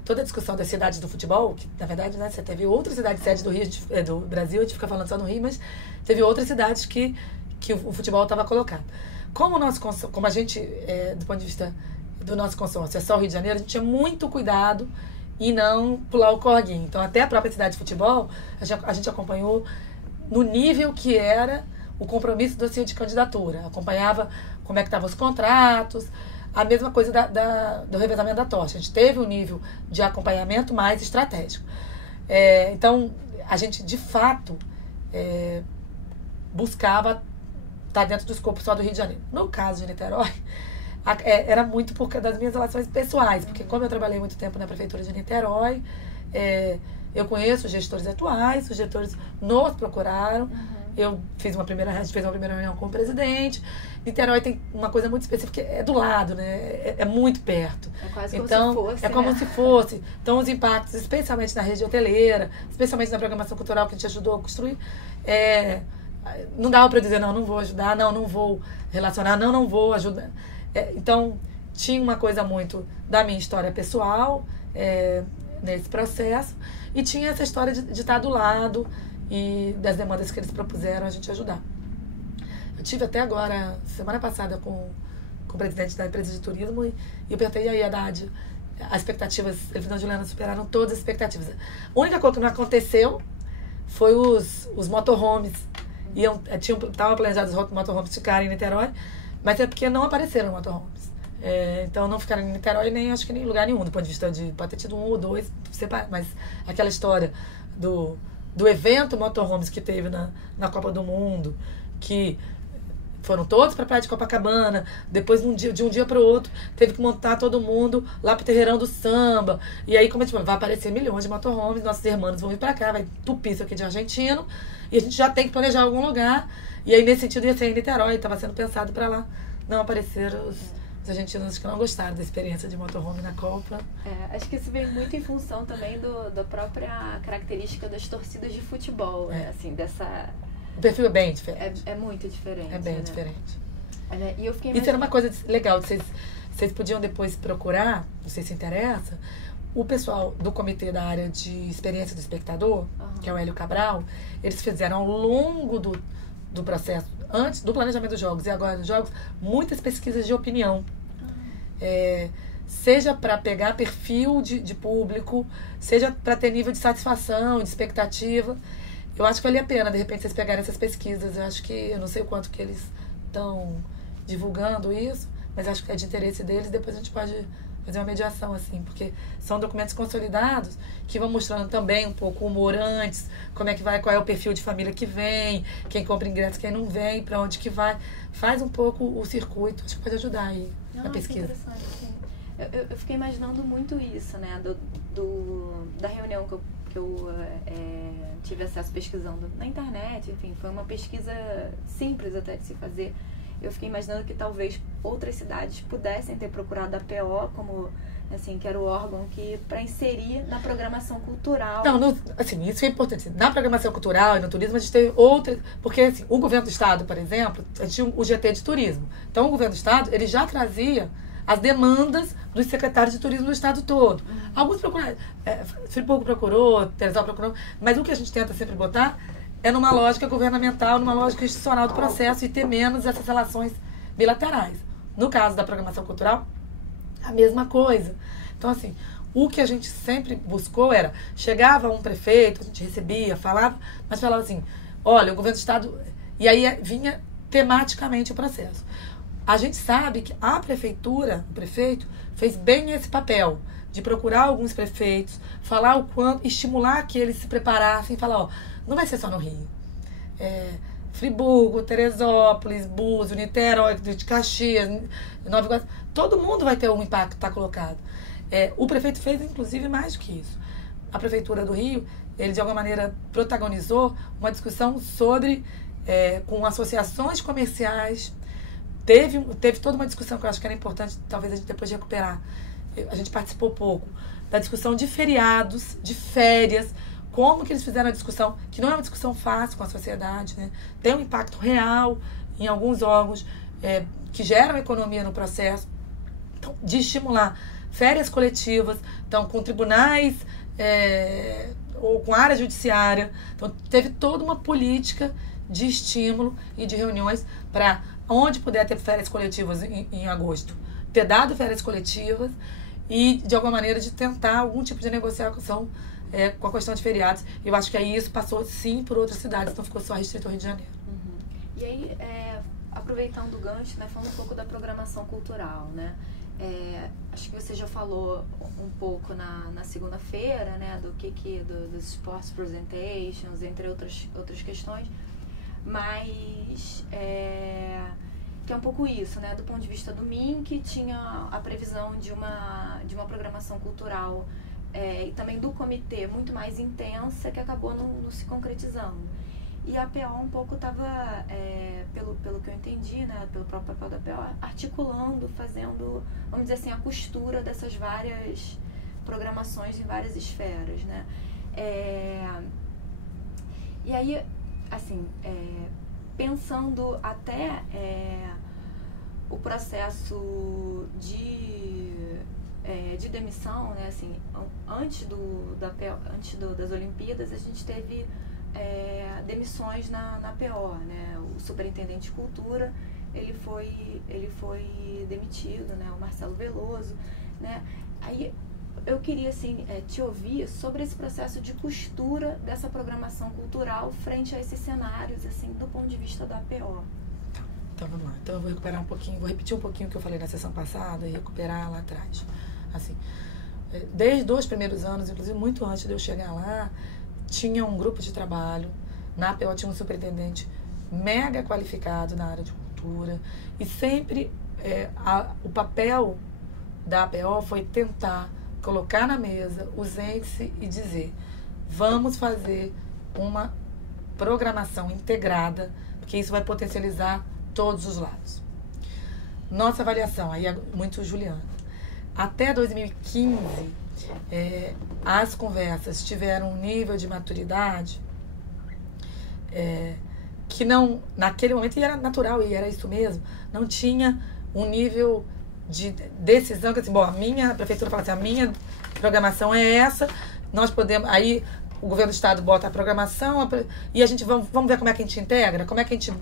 toda a discussão das cidades do futebol, que na verdade, né, você teve outras cidades sede do Rio, do Brasil, a gente fica falando só no Rio, mas teve outras cidades que o futebol estava colocado. Como a gente, do ponto de vista do nosso consórcio, é só o Rio de Janeiro, a gente tinha muito cuidado em não pular o corguinho. Então, até a própria cidade de futebol, a gente acompanhou no nível que era o compromisso do dossiê de candidatura. Acompanhava como é que estavam os contratos, a mesma coisa do revezamento da tocha. A gente teve um nível de acompanhamento mais estratégico. Então, a gente, de fato, buscava estar dentro do escopo só do Rio de Janeiro. No caso de Niterói, era muito por causa das minhas relações pessoais, porque como eu trabalhei muito tempo na prefeitura de Niterói, eu conheço os gestores atuais, os gestores nos procuraram. A gente fez uma primeira reunião com o presidente. Niterói tem uma coisa muito específica, é do lado, né? É muito perto. É quase então, como se fosse. É como se fosse. Então, os impactos, especialmente na rede hoteleira, especialmente na programação cultural que a gente ajudou a construir, não dava para dizer, não vou ajudar, não vou relacionar, não vou ajudar. Então, tinha uma coisa muito da minha história pessoal nesse processo, e tinha essa história de estar do lado e das demandas que eles propuseram a gente ajudar. Eu tive até agora, semana passada, com o presidente da empresa de turismo, e eu perguntei, e aí, Haddad, as expectativas, ele e a Juliana superaram todas as expectativas. A única coisa que não aconteceu foi os motorhomes. Estavam planejados os motorhomes ficarem em Niterói, mas é porque não apareceram motorhomes. Então não ficaram em Niterói, acho que nem em lugar nenhum, do ponto de vista de pode ter tido 1 ou 2, mas aquela história do evento motorhomes que teve na Copa do Mundo, que foram todos para a praia de Copacabana, depois de um dia para o outro teve que montar todo mundo lá pro terreirão do samba, e aí como vai aparecer milhões de motorhomes, nossos irmãos vão vir para cá, vai entupir isso aqui de argentino, e a gente já tem que planejar algum lugar, e aí nesse sentido ia ser em Niterói, estava sendo pensado para lá, não apareceram os argentinos que não gostaram da experiência de motorhome na Copa. Acho que isso vem muito em função também da própria característica das torcidas de futebol, né? Assim, O perfil é bem diferente. É muito diferente. É bem né? diferente. E eu fiquei Isso era uma coisa legal, vocês podiam depois procurar, não sei se interessa, o pessoal do comitê da área de experiência do espectador, que é o Hélio Cabral, eles fizeram ao longo do processo, antes do planejamento dos jogos e agora dos jogos, muitas pesquisas de opinião. Seja para pegar perfil de público, seja para ter nível de satisfação, de expectativa. Eu acho que vale a pena, de repente, vocês pegarem essas pesquisas. Eu não sei o quanto que eles estão divulgando isso, mas acho que é de interesse deles. Depois a gente pode fazer uma mediação, assim, porque são documentos consolidados que vão mostrando também um pouco o humor antes, como é que vai, qual é o perfil de família que vem, quem compra ingresso, quem não vem, para onde que vai. Faz um pouco o circuito, acho que pode ajudar aí na pesquisa. Interessante, sim. Eu fiquei imaginando muito isso, né, da reunião que eu tive acesso pesquisando na internet, enfim, foi uma pesquisa simples até de se fazer. Eu fiquei imaginando que talvez outras cidades pudessem ter procurado a APO como, assim, que era o órgão para inserir na programação cultural. Não, assim, isso é importante. Na programação cultural e no turismo a gente teve outras, porque assim, o governo do estado, por exemplo, a gente tinha o GT de turismo. Então o governo do estado, ele já trazia as demandas dos secretários de turismo do estado todo. Alguns procuraram, Friburgo procurou, Teresópolis procurou, mas o que a gente tenta sempre botar é numa lógica governamental, numa lógica institucional do processo e ter menos essas relações bilaterais. No caso da programação cultural, a mesma coisa. Então, assim, o que a gente sempre buscou era, chegava um prefeito, a gente recebia, falava, mas falava assim, olha, o governo do estado... E aí vinha tematicamente o processo. A gente sabe que a prefeitura, o prefeito, fez bem esse papel de procurar alguns prefeitos, falar o quanto, estimular que eles se preparassem, falar, ó, não vai ser só no Rio. Friburgo, Teresópolis, Búzios, Niterói, de Caxias, Nova Iguaçu, todo mundo vai ter um impacto que está colocado. O prefeito fez, inclusive, mais do que isso. A Prefeitura do Rio, ele, de alguma maneira, protagonizou uma discussão sobre, com associações comerciais. Teve toda uma discussão que eu acho que era importante, talvez a gente depois recuperar. A gente participou pouco da discussão de feriados, de férias, como que eles fizeram a discussão, que não é uma discussão fácil com a sociedade, né? Tem um impacto real em alguns órgãos que geram economia no processo, então, de estimular férias coletivas, então, com tribunais ou com área judiciária. Então, teve toda uma política de estímulo e de reuniões para, onde puder ter férias coletivas em agosto, ter dado férias coletivas e, de alguma maneira, de tentar algum tipo de negociação com a questão de feriados. Eu acho que aí isso passou, sim, por outras cidades, não ficou só restrito ao Rio de Janeiro. Uhum. E aí, aproveitando o gancho, né, falando um pouco da programação cultural, né? Acho que você já falou um pouco na segunda-feira, né, dos sports presentations, entre outras questões, mas que é um pouco isso, né, do ponto de vista do MINC, tinha a previsão de uma programação cultural e também do comitê muito mais intensa, que acabou não se concretizando. E a PO um pouco estava, pelo que eu entendi, né, pelo próprio papel da PO, articulando, fazendo, vamos dizer assim, a costura dessas várias programações em várias esferas, né. E aí, assim, pensando até o processo de demissão, né, assim, antes das Olimpíadas, a gente teve demissões na PO, né, o superintendente de cultura, ele foi demitido, né, o Marcelo Veloso, né, aí eu queria, assim, te ouvir sobre esse processo de costura dessa programação cultural frente a esses cenários, assim, do ponto de vista da PO. Então, vamos lá. Então, eu vou recuperar um pouquinho, vou repetir um pouquinho o que eu falei na sessão passada e recuperar lá atrás. Assim, desde os primeiros anos, inclusive muito antes de eu chegar lá, tinha um grupo de trabalho, na APO tinha um superintendente mega qualificado na área de cultura, e sempre o papel da APO foi tentar colocar na mesa os índices e dizer, vamos fazer uma programação integrada, porque isso vai potencializar todos os lados. Nossa avaliação, aí é muito Juliana, até 2015, as conversas tiveram um nível de maturidade que não, naquele momento, e era natural, e era isso mesmo, não tinha um nível de decisão, que assim, bom, a prefeitura fala assim, a minha programação é essa, nós podemos, aí o governo do estado bota a programação, e a gente vamos ver como é que a gente integra, como é que a gente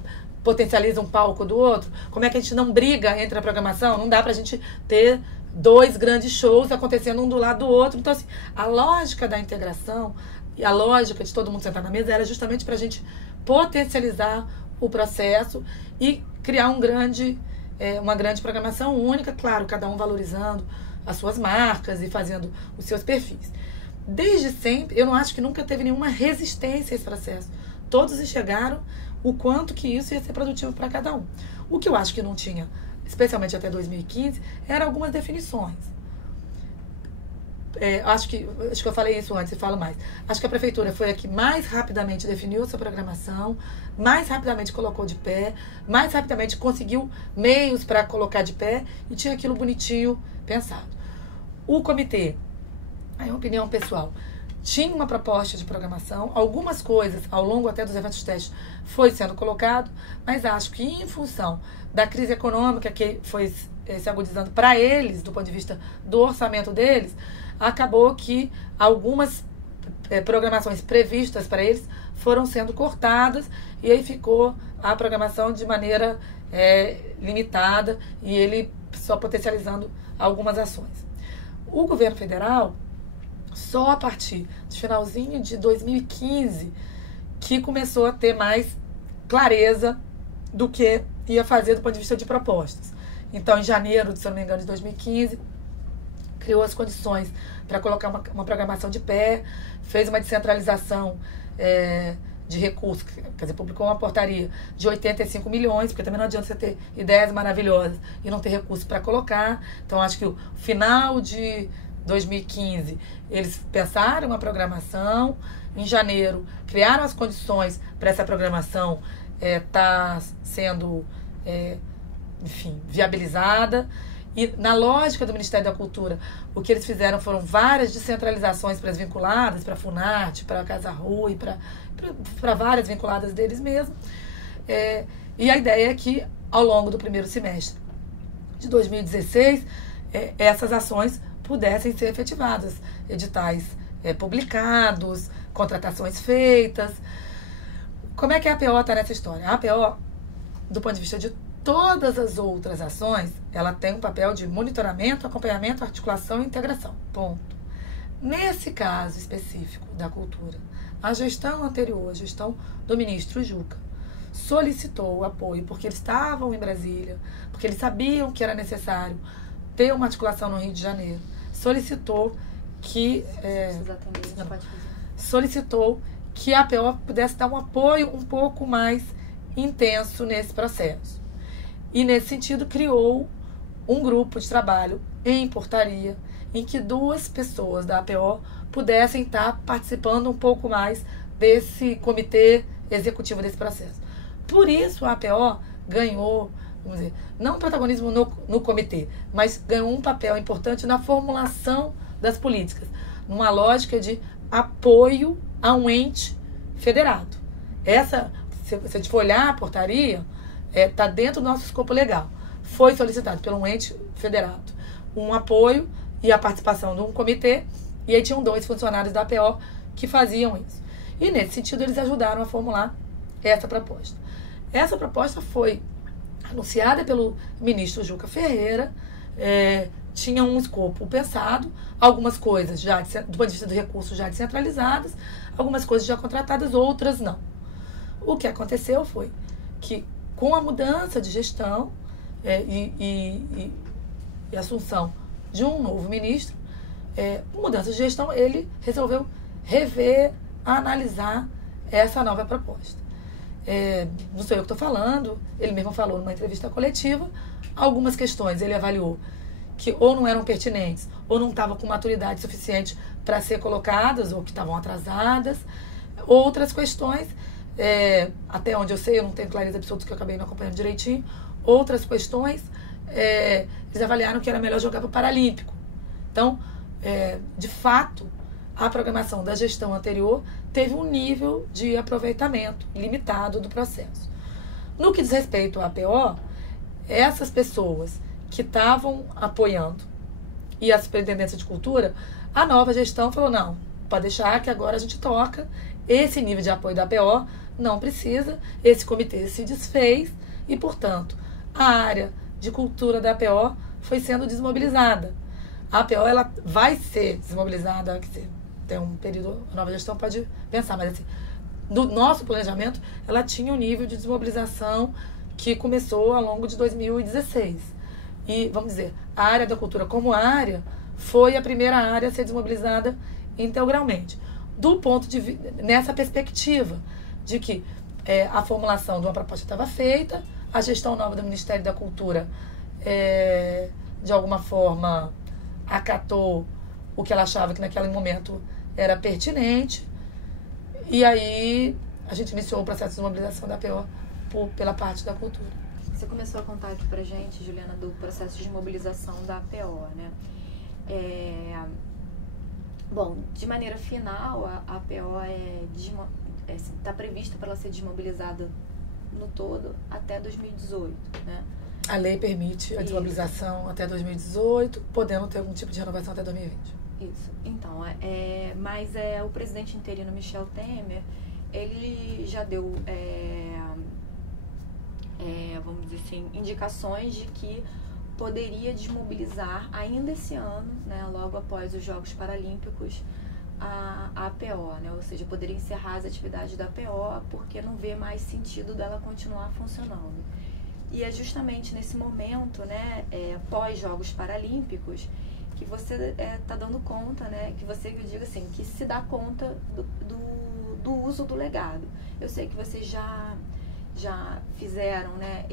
potencializa um palco do outro, como é que a gente não briga entre a programação, não dá pra gente ter 2 grandes shows acontecendo um do lado do outro. Então, assim, a lógica da integração e a lógica de todo mundo sentar na mesa era justamente pra gente potencializar o processo e criar uma grande programação única, claro, cada um valorizando as suas marcas e fazendo os seus perfis. Desde sempre, eu não acho que nunca teve nenhuma resistência a esse processo. Todos enxergaram o quanto que isso ia ser produtivo para cada um. O que eu acho que não tinha, especialmente até 2015, eram algumas definições. Acho que eu falei isso antes e falo mais. Acho que a prefeitura foi a que mais rapidamente definiu a sua programação, mais rapidamente colocou de pé, mais rapidamente conseguiu meios para colocar de pé e tinha aquilo bonitinho pensado. O comitê, aí é uma opinião pessoal, tinha uma proposta de programação, algumas coisas ao longo até dos eventos testes foi sendo colocado, mas acho que em função da crise econômica que foi se agudizando para eles, do ponto de vista do orçamento deles, acabou que algumas programações previstas para eles foram sendo cortadas e aí ficou a programação de maneira limitada e ele só potencializando algumas ações. O governo federal, só a partir do finalzinho de 2015, que começou a ter mais clareza do que ia fazer do ponto de vista de propostas. Então, em janeiro, se eu não me engano, de 2015, criou as condições para colocar uma programação de pé, fez uma descentralização de recursos, quer dizer, publicou uma portaria de 85 milhões, porque também não adianta você ter ideias maravilhosas e não ter recursos para colocar. Então, acho que o final de 2015, eles pensaram uma programação, em janeiro, criaram as condições para essa programação estar sendo, enfim, viabilizada. E na lógica do Ministério da Cultura, o que eles fizeram foram várias descentralizações para as vinculadas, para a Funarte, para a Casa Rui, para várias vinculadas deles mesmos. E a ideia é que, ao longo do primeiro semestre de 2016, essas ações pudessem ser efetivadas. Editais publicados, contratações feitas. Como é que a APO está nessa história? A APO, do ponto de vista de todas as outras ações, ela tem um papel de monitoramento, acompanhamento, articulação e integração. Ponto. Nesse caso específico da cultura, a gestão anterior, a gestão do ministro Juca, solicitou o apoio porque eles estavam em Brasília, porque eles sabiam que era necessário ter uma articulação no Rio de Janeiro. Solicitou que a APO pudesse dar um apoio um pouco mais intenso nesse processo. E, nesse sentido, criou um grupo de trabalho em portaria, em que 2 pessoas da APO pudessem estar participando um pouco mais desse comitê executivo desse processo. Por isso, a APO ganhou, vamos dizer, não protagonismo no comitê, mas ganhou um papel importante na formulação das políticas, numa lógica de apoio a um ente federado. Se a gente for olhar a portaria, está dentro do nosso escopo legal. Foi solicitado pelo um ente federado um apoio e a participação de um comitê, e aí tinham 2 funcionários da APO que faziam isso. E, nesse sentido, eles ajudaram a formular essa proposta. Essa proposta foi anunciada pelo ministro Juca Ferreira, tinha um escopo pensado, algumas coisas já, do ponto de vista do recurso, já descentralizadas, algumas coisas já contratadas, outras não. O que aconteceu foi que, com a mudança de gestão e assunção de um novo ministro, mudança de gestão, ele resolveu rever, analisar essa nova proposta. Não sou eu que estou falando, ele mesmo falou numa entrevista coletiva, algumas questões ele avaliou que ou não eram pertinentes, ou não estavam com maturidade suficiente para ser colocadas, ou que estavam atrasadas. Outras questões, até onde eu sei, eu não tenho clareza absoluta, que eu acabei não acompanhando direitinho, outras questões, eles avaliaram que era melhor jogar para o Paralímpico. Então, de fato, a programação da gestão anterior teve um nível de aproveitamento limitado do processo. No que diz respeito à APO, essas pessoas que estavam apoiando e a Superintendência de Cultura, a nova gestão falou, não, pode deixar que agora a gente toca, esse nível de apoio da APO não precisa, esse comitê se desfez e, portanto, a área de cultura da APO foi sendo desmobilizada. A APO ela vai ser desmobilizada, quer dizer, tem um período, a nova gestão pode pensar, mas assim, no nosso planejamento, ela tinha um nível de desmobilização que começou ao longo de 2016. E, vamos dizer, a área da cultura como área foi a primeira área a ser desmobilizada integralmente. Nessa perspectiva de que a formulação de uma proposta estava feita, a gestão nova do Ministério da Cultura, de alguma forma, acatou o que ela achava que naquele momento era pertinente, e aí a gente iniciou o processo de desmobilização da APO pela parte da cultura. Você começou a contar aqui pra gente, Juliana, do processo de mobilização da APO, né? Bom, de maneira final, a APO está prevista para ela ser desmobilizada no todo até 2018, né? A lei permite a desmobilização até 2018, podendo ter algum tipo de renovação até 2020. Isso. Então, mas o presidente interino Michel Temer, ele já deu, vamos dizer assim, indicações de que poderia desmobilizar ainda esse ano, né, logo após os Jogos Paralímpicos, a APO, né, ou seja, poderia encerrar as atividades da APO porque não vê mais sentido dela continuar funcionando. E é justamente nesse momento, né, pós-Jogos Paralímpicos, que você está dando conta, né? Que você, eu digo assim, que se dá conta do uso do legado. Eu sei que vocês já fizeram, né,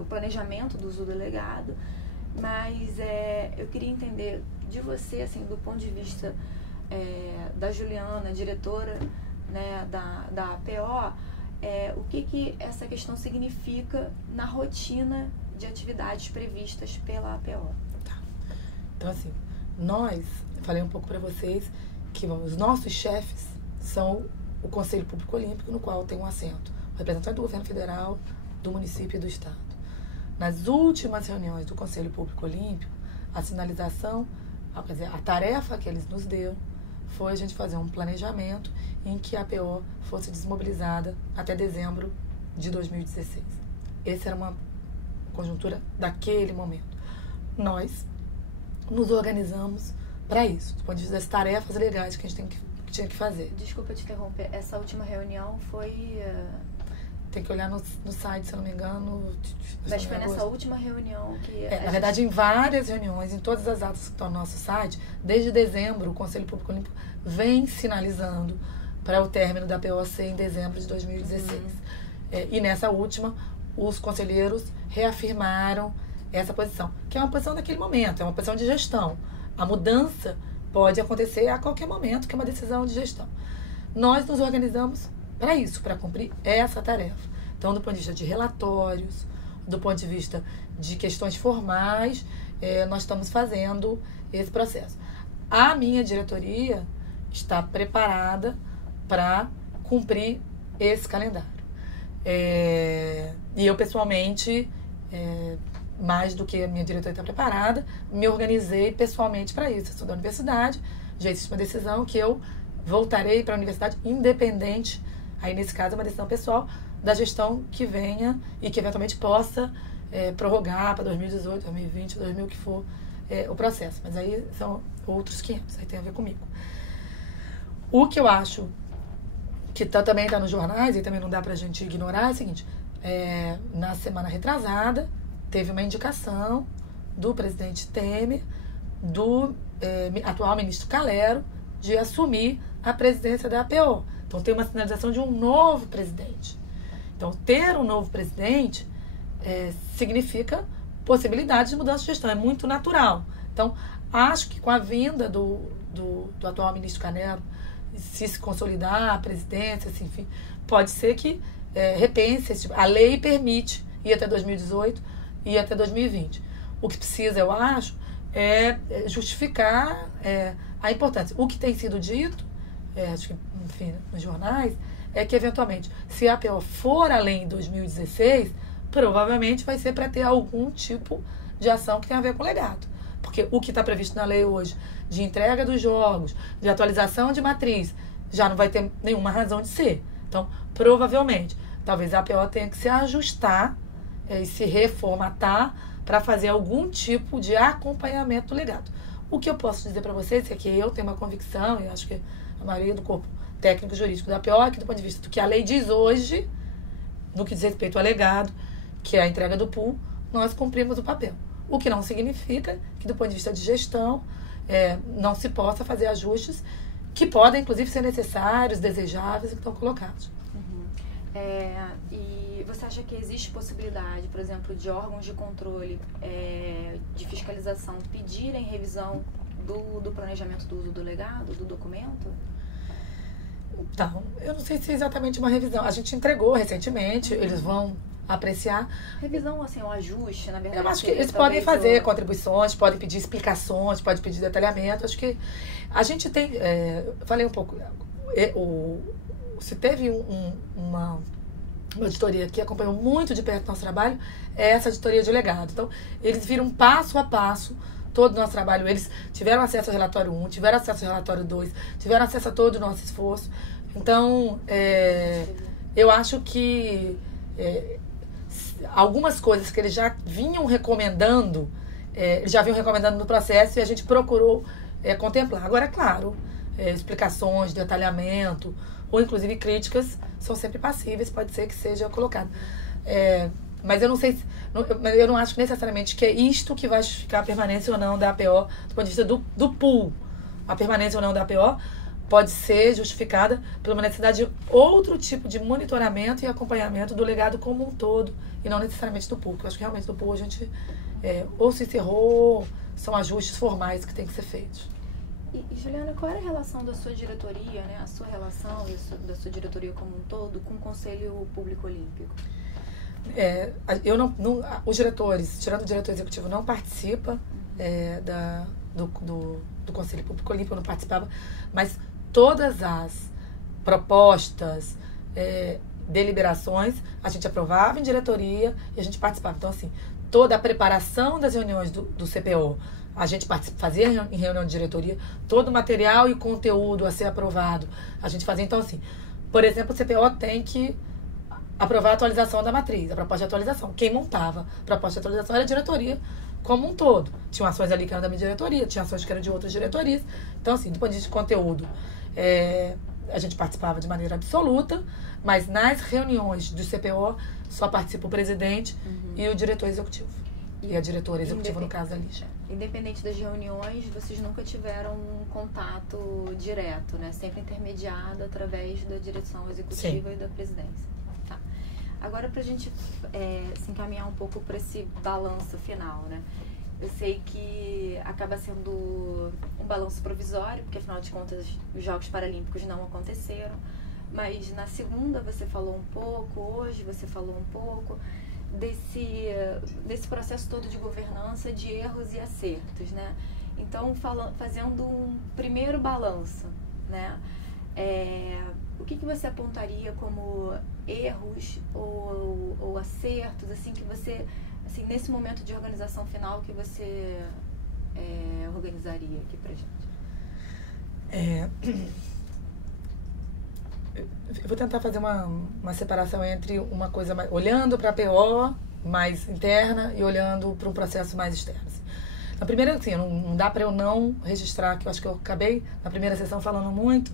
o planejamento do uso do legado, mas eu queria entender de você, assim, do ponto de vista da Juliana, diretora, né, da APO, o que essa questão significa na rotina de atividades previstas pela APO. Tá. Então, assim, falei um pouco para vocês que os nossos chefes são o Conselho Público Olímpico, no qual tem um assento o representante do governo federal, do município e do estado. Nas últimas reuniões do Conselho Público Olímpico, a sinalização, quer dizer, a tarefa que eles nos deu foi a gente fazer um planejamento em que a APO fosse desmobilizada até dezembro de 2016. Essa era uma conjuntura daquele momento. Nós nos organizamos para isso, do ponto de vista das tarefas legais que a gente tinha que fazer. Desculpa te interromper, essa última reunião foi... Tem que olhar no site, se eu não me engano. Mas foi nessa última reunião que... na verdade, em várias reuniões, em todas as atas que estão no nosso site, desde dezembro, o Conselho Público Olímpico vem sinalizando para o término da POC em dezembro de 2016. E nessa última, os conselheiros reafirmaram essa posição, que é uma posição daquele momento, é uma posição de gestão. A mudança pode acontecer a qualquer momento, que é uma decisão de gestão. Nós nos organizamos para isso, para cumprir essa tarefa. Então, do ponto de vista de relatórios, do ponto de vista de questões formais, nós estamos fazendo esse processo. A minha diretoria está preparada para cumprir esse calendário. E eu, pessoalmente, mais do que a minha diretoria está preparada, me organizei pessoalmente para isso. Eu sou da universidade, já existe uma decisão que eu voltarei para a universidade independente. Aí, nesse caso, é uma decisão pessoal da gestão que venha e que, eventualmente, possa prorrogar para 2018, 2020, 2000, que for o processo. Mas aí são outros 500, aí tem a ver comigo. O que eu acho que também está nos jornais e também não dá para a gente ignorar é o seguinte: na semana retrasada, teve uma indicação do presidente Temer, do atual ministro Calero, de assumir a presidência da APO. Então, tem uma sinalização de um novo presidente. Então, ter um novo presidente significa possibilidade de mudança de gestão. É muito natural. Então, acho que com a vinda do atual ministro Calero, se consolidar a presidência, assim, enfim, pode ser que repense. A lei permite ir até 2018 e ir até 2020. O que precisa, eu acho, é justificar a importância. O que tem sido dito, acho que, enfim, nos jornais, é que, eventualmente, se a APO for além de 2016, provavelmente vai ser para ter algum tipo de ação que tenha a ver com o legado. Porque o que está previsto na lei hoje, de entrega dos jogos, de atualização de matriz, já não vai ter nenhuma razão de ser. Então, provavelmente, talvez a APO tenha que se ajustar e se reformatar para fazer algum tipo de acompanhamento do legado. O que eu posso dizer para vocês é que eu tenho uma convicção, e acho que a maioria do corpo técnico jurídico da APO, que do ponto de vista do que a lei diz hoje, no que diz respeito ao legado, que é a entrega do pool, nós cumprimos o papel. O que não significa que, do ponto de vista de gestão, não se possa fazer ajustes que podem, inclusive, ser necessários, desejáveis e que estão colocados. E você acha que existe possibilidade, por exemplo, de órgãos de controle, de fiscalização, pedirem revisão do planejamento do uso do legado, do documento? Então, eu não sei se é exatamente uma revisão. A gente entregou recentemente, eles vão apreciar. Revisão, assim, um ajuste, na verdade. Eu acho que eles podem fazer contribuições, podem pedir explicações, podem pedir detalhamento. Acho que a gente tem... falei um pouco... se teve uma editoria que acompanhou muito de perto o nosso trabalho, é essa editoria de legado. Então, eles viram passo a passo todo o nosso trabalho. Eles tiveram acesso ao relatório 1, tiveram acesso ao relatório 2, tiveram acesso a todo o nosso esforço. Então, eu acho que algumas coisas que eles já vinham recomendando, eles já vinham recomendando no processo e a gente procurou contemplar. Agora, é claro, explicações, detalhamento, ou inclusive críticas, são sempre passíveis, pode ser que seja colocado. Mas eu não sei, eu não acho necessariamente que é isto que vai justificar a permanência ou não da APO do ponto de vista do pool. A permanência ou não da APO pode ser justificada pela necessidade de outro tipo de monitoramento e acompanhamento do legado como um todo, e não necessariamente do pool, porque eu acho que realmente do pool a gente ou se encerrou, são ajustes formais que têm que ser feitos. E Juliana, qual era a relação da sua diretoria, né, a sua relação da sua diretoria como um todo com o Conselho Público Olímpico? Os diretores, tirando o diretor executivo, não participa do Conselho Público Olímpico, eu não participava, mas todas as propostas, deliberações, a gente aprovava em diretoria e a gente participava. Então, assim, toda a preparação das reuniões do CPO, a gente fazia em reunião de diretoria, todo o material e conteúdo a ser aprovado, a gente fazia. Então, assim, por exemplo, o CPO tem que aprovar a atualização da matriz, a proposta de atualização. Quem montava a proposta de atualização era a diretoria como um todo. Tinham ações ali que eram da minha diretoria, tinha ações que eram de outras diretorias. Então, assim, do ponto de vista de conteúdo, a gente participava de maneira absoluta, mas nas reuniões do CPO só participa o presidente e o diretor executivo. E a diretora executiva, no caso, da Lígia. Independente das reuniões, vocês nunca tiveram um contato direto, né? Sempre intermediado através da direção executiva. Sim. E da presidência. Tá. Agora, para a gente se encaminhar um pouco para esse balanço final, né? Eu sei que acaba sendo um balanço provisório, porque afinal de contas os Jogos Paralímpicos não aconteceram, mas na segunda você falou um pouco, hoje você falou um pouco desse processo todo de governança, de erros e acertos, né? Então, fazendo um primeiro balanço, né? O que você apontaria como erros ou acertos, assim, que você, assim, nesse momento de organização final, que você organizaria aqui pra gente? Eu vou tentar fazer uma separação entre uma coisa mais, olhando para a PO mais interna e olhando para um processo mais externo. Assim. Na primeira, assim, não dá para eu não registrar, que eu acho que eu acabei na primeira sessão falando muito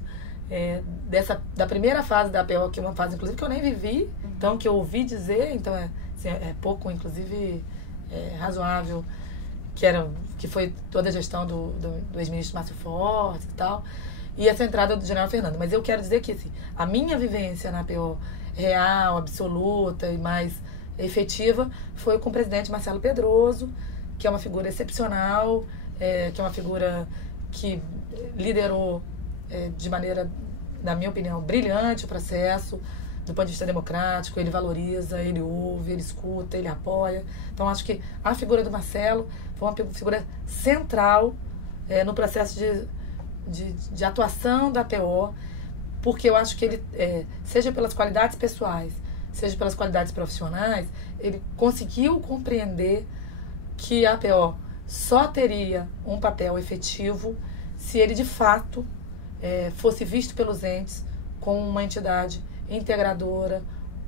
da primeira fase da PO, que é uma fase, inclusive, que eu nem vivi, então, que eu ouvi dizer, então assim, pouco, inclusive, razoável, que foi toda a gestão do ex-ministro Márcio Fortes e tal, e essa entrada do general Fernando. Mas eu quero dizer que assim, a minha vivência na PO real, absoluta e mais efetiva foi com o presidente Marcelo Pedroso, que é uma figura excepcional, que é uma figura que liderou de maneira, na minha opinião, brilhante o processo, do ponto de vista democrático. Ele valoriza, ele ouve, ele escuta, ele apoia. Então, acho que a figura do Marcelo foi uma figura central no processo de atuação da PO, porque eu acho que ele, seja pelas qualidades pessoais, seja pelas qualidades profissionais, ele conseguiu compreender que a PO só teria um papel efetivo se ele, de fato, fosse visto pelos entes como uma entidade integradora,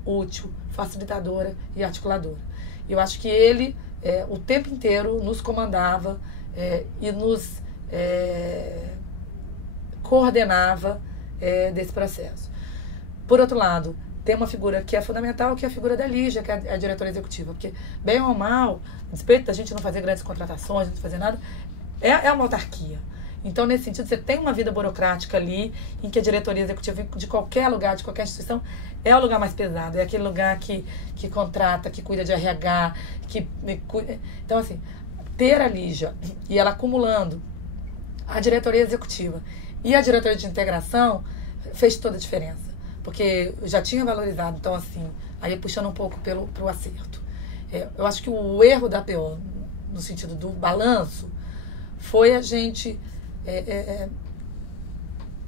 útil, facilitadora e articuladora. Eu acho que ele, o tempo inteiro, nos comandava e nos coordenava desse processo. Por outro lado, tem uma figura que é fundamental, que é a figura da Lígia, que é a diretora executiva, porque, bem ou mal, a despeito da gente não fazer grandes contratações, não fazer nada, é uma autarquia. Então, nesse sentido, você tem uma vida burocrática ali, em que a diretoria executiva de qualquer lugar, de qualquer instituição, é o lugar mais pesado, é aquele lugar que contrata, que cuida de RH, Então, assim, ter a Lígia e ela acumulando a diretoria executiva e a diretoria de integração fez toda a diferença. Porque eu já tinha valorizado, então, assim, aí puxando um pouco pro acerto. Eu acho que o erro da PO, no sentido do balanço, foi a gente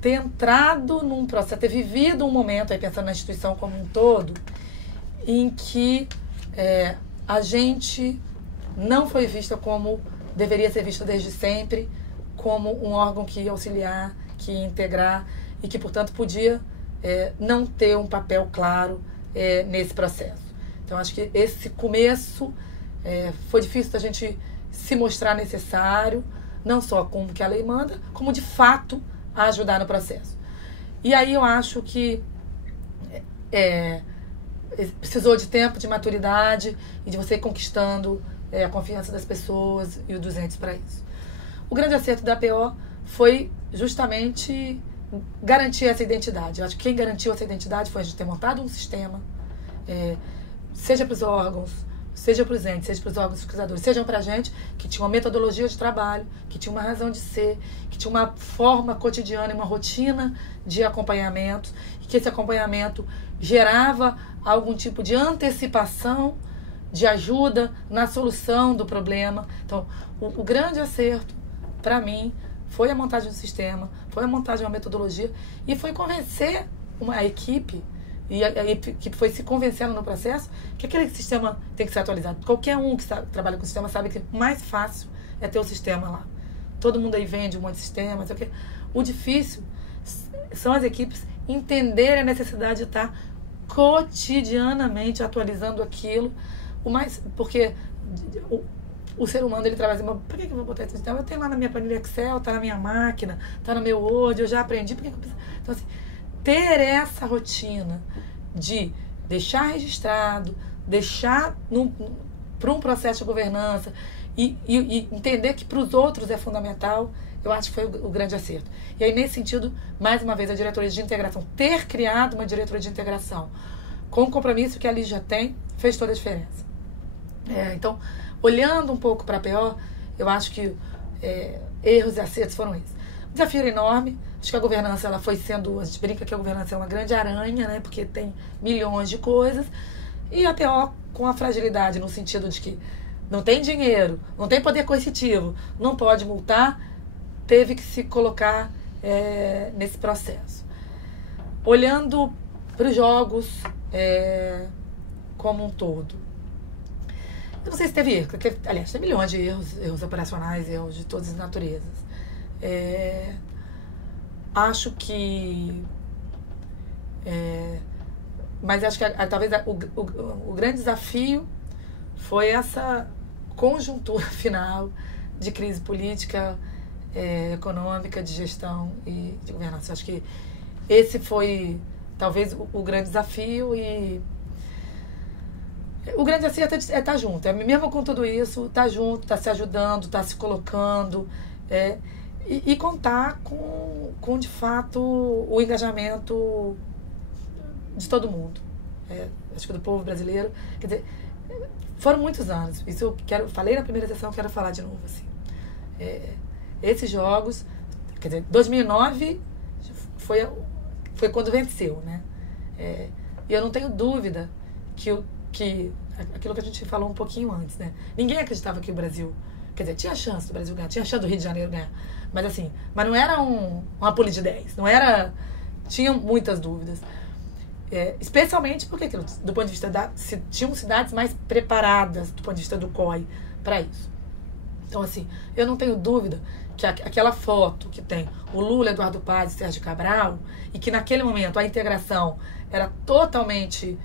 ter entrado num processo, ter vivido um momento, aí pensando na instituição como um todo, em que a gente não foi vista como deveria ser vista desde sempre, como um órgão que ia auxiliar, que ia integrar e que, portanto, podia não ter um papel claro nesse processo. Então, acho que esse começo foi difícil da gente se mostrar necessário, não só como que a lei manda, como de fato a ajudar no processo. E aí eu acho que precisou de tempo, de maturidade e de você ir conquistando a confiança das pessoas e dos entes para isso. O grande acerto da APO foi justamente garantir essa identidade. Eu acho que quem garantiu essa identidade foi a gente ter montado um sistema, seja para os órgãos, seja para os entes, seja para os órgãos fiscalizadores, seja para a gente, que tinha uma metodologia de trabalho, que tinha uma razão de ser, que tinha uma forma cotidiana e uma rotina de acompanhamento, e que esse acompanhamento gerava algum tipo de antecipação, de ajuda na solução do problema. Então, o grande acerto, para mim, foi a montagem do sistema, foi a montagem de uma metodologia e foi convencer a equipe, e a equipe foi se convencendo no processo que aquele sistema tem que ser atualizado. Qualquer um que trabalha com o sistema sabe que o mais fácil é ter o sistema lá. Todo mundo aí vende um monte de sistemas. O difícil são as equipes entenderem a necessidade de estar cotidianamente atualizando aquilo. Porque o ser humano, ele trabalha assim, por que eu vou botar esse sistema? Eu tenho lá na minha planilha Excel, tá na minha máquina, tá no meu Word, eu já aprendi, por que eu preciso? Então, assim, ter essa rotina de deixar registrado, deixar para um processo de governança e entender que para os outros é fundamental, eu acho que foi o grande acerto. E aí, nesse sentido, mais uma vez, a diretoria de integração, ter criado uma diretoria de integração com o compromisso que a Liz já tem, fez toda a diferença. Então, olhando um pouco para a PO, eu acho que erros e acertos foram esses. O desafio era enorme. Acho que a governança, ela foi sendo... A gente brinca que a governança é uma grande aranha, né? Porque tem milhões de coisas. E a PO com a fragilidade, no sentido de que não tem dinheiro, não tem poder coercitivo, não pode multar, teve que se colocar nesse processo. Olhando para os jogos como um todo. Eu não sei se teve erro, porque, aliás, tem milhões de erros operacionais, erros de todas as naturezas. Acho que... mas acho que talvez o grande desafio foi essa conjuntura final de crise política, econômica, de gestão e de governança. Acho que esse foi talvez o grande desafio e... O grande acerto é estar junto. Mesmo com tudo isso, estar junto, estar se ajudando, estar se colocando e contar com, de fato, o engajamento de todo mundo. Acho que do povo brasileiro. Quer dizer, foram muitos anos. Isso eu falei na primeira sessão, quero falar de novo. Assim. Esses jogos, quer dizer, 2009 foi quando venceu, né? E eu não tenho dúvida que aquilo que a gente falou um pouquinho antes, né? Ninguém acreditava que o Brasil... Quer dizer, tinha chance do Brasil ganhar, tinha chance do Rio de Janeiro ganhar. Mas assim, não era uma pule de 10. Não era... Tinha muitas dúvidas. Especialmente porque, do ponto de vista tinham cidades mais preparadas do ponto de vista do COI para isso. Então, assim, eu não tenho dúvida que aquela foto que tem o Lula, Eduardo Paz e Sérgio Cabral, e que naquele momento a integração era totalmente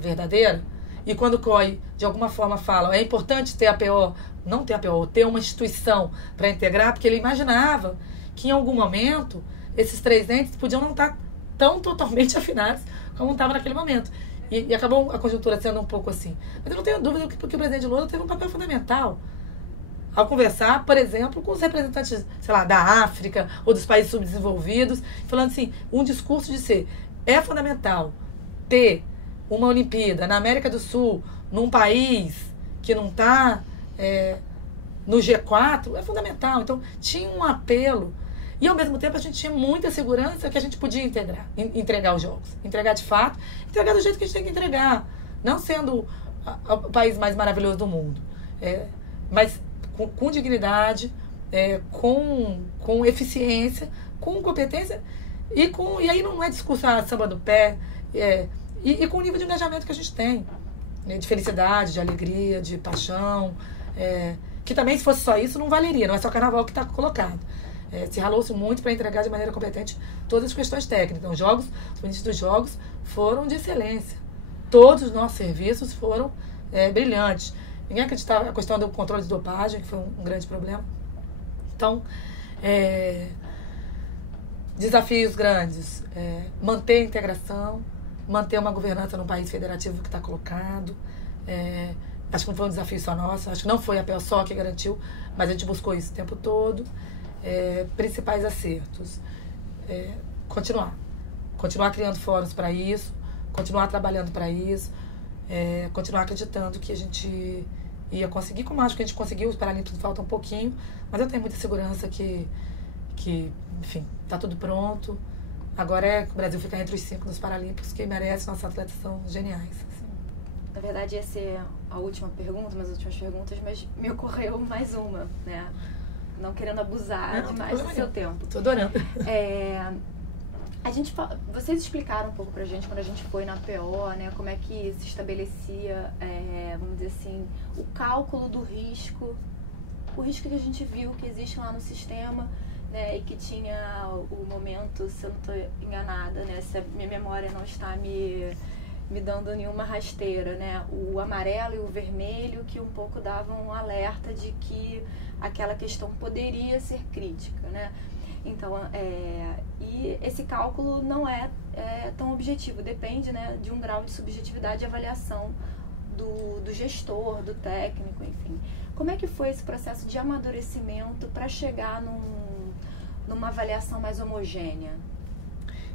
verdadeira, e quando o COI, de alguma forma, fala é importante ter a PO, não ter a PO, ter uma instituição para integrar, porque ele imaginava que em algum momento esses três entes podiam não estar tão totalmente afinados como estava naquele momento. E acabou a conjuntura sendo um pouco assim. Mas eu não tenho dúvida que o presidente Lula teve um papel fundamental ao conversar, por exemplo, com os representantes, sei lá, da África ou dos países subdesenvolvidos, falando assim, um discurso de ser fundamental ter uma Olimpíada na América do Sul, num país que não está no G4, é fundamental. Então, tinha um apelo. E, ao mesmo tempo, a gente tinha muita segurança que a gente podia entregar os jogos. Entregar de fato, entregar do jeito que a gente tem que entregar. Não sendo o país mais maravilhoso do mundo. Mas com dignidade, com eficiência, com competência. E aí não é discurso samba do pé. E com o nível de engajamento que a gente tem, né? De felicidade, de alegria, de paixão, que também, se fosse só isso, não valeria, não é só carnaval que está colocado. Se ralou-se muito para entregar de maneira competente todas as questões técnicas. Então, os ministros dos jogos foram de excelência. Todos os nossos serviços foram brilhantes. Ninguém acreditava a questão do controle de dopagem, que foi um grande problema. Então, desafios grandes, manter a integração, manter uma governança num país federativo que está colocado. Acho que não foi um desafio só nosso, acho que não foi a PO só que garantiu, mas a gente buscou isso o tempo todo. Principais acertos. Continuar criando fóruns para isso, continuar trabalhando para isso, continuar acreditando que a gente ia conseguir, como acho que a gente conseguiu, os Paralímpicos falta um pouquinho, mas eu tenho muita segurança que enfim, está tudo pronto. Agora que o Brasil ficar entre os 5 nos Paralímpicos, que merece, nossos atletas são geniais. Assim. Na verdade, ia ser a última pergunta, as últimas perguntas, mas me ocorreu mais uma, né? Não querendo abusar demais do seu tempo. Tô adorando. Vocês explicaram um pouco pra gente, quando a gente foi na PO, né, como é que se estabelecia, vamos dizer assim, o cálculo do risco, o risco que a gente viu que existe lá no sistema, né, e que tinha o momento, se eu não estou enganada, né, se a minha memória não está me dando nenhuma rasteira, né, o amarelo e o vermelho que um pouco davam um alerta de que aquela questão poderia ser crítica, né. Então, e esse cálculo não é tão objetivo, depende, né, de um grau de subjetividade e avaliação do gestor, do técnico, enfim. Como é que foi esse processo de amadurecimento para chegar numa avaliação mais homogênea?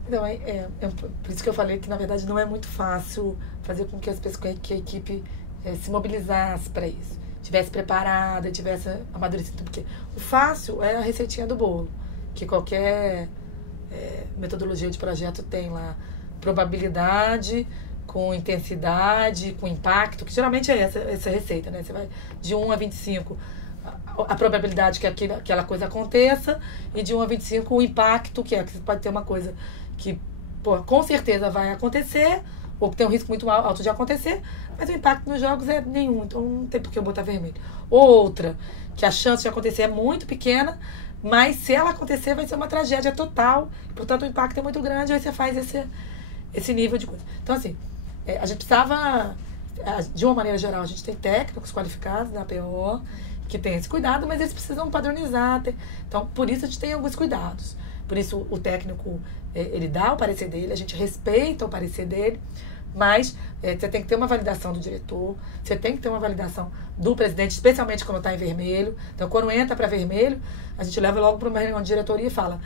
Então, por isso que eu falei que, na verdade, não é muito fácil fazer com que as pessoas, que a equipe se mobilizasse para isso. Tivesse preparada, tivesse amadurecido. Porque o fácil é a receitinha do bolo, que qualquer metodologia de projeto tem lá. Probabilidade, com intensidade, com impacto, que geralmente é essa receita, né? Você vai de 1 a 25, a probabilidade que aquela coisa aconteça, e de 1 a 25 o impacto, que você pode ter uma coisa que, com certeza vai acontecer, ou que tem um risco muito alto de acontecer, mas o impacto nos jogos é nenhum, então não tem por que eu botar vermelho. Outra, que a chance de acontecer é muito pequena, mas se ela acontecer vai ser uma tragédia total, portanto o impacto é muito grande, aí você faz esse nível de coisa. Então, assim, a gente precisava, de uma maneira geral, a gente tem técnicos qualificados na PO, que tem esse cuidado, mas eles precisam padronizar. Então, por isso a gente tem alguns cuidados. Por isso o técnico, ele dá o parecer dele, a gente respeita o parecer dele, mas você tem que ter uma validação do diretor, você tem que ter uma validação do presidente, especialmente quando está em vermelho. Então, quando entra para vermelho, a gente leva logo para uma reunião de diretoria e fala: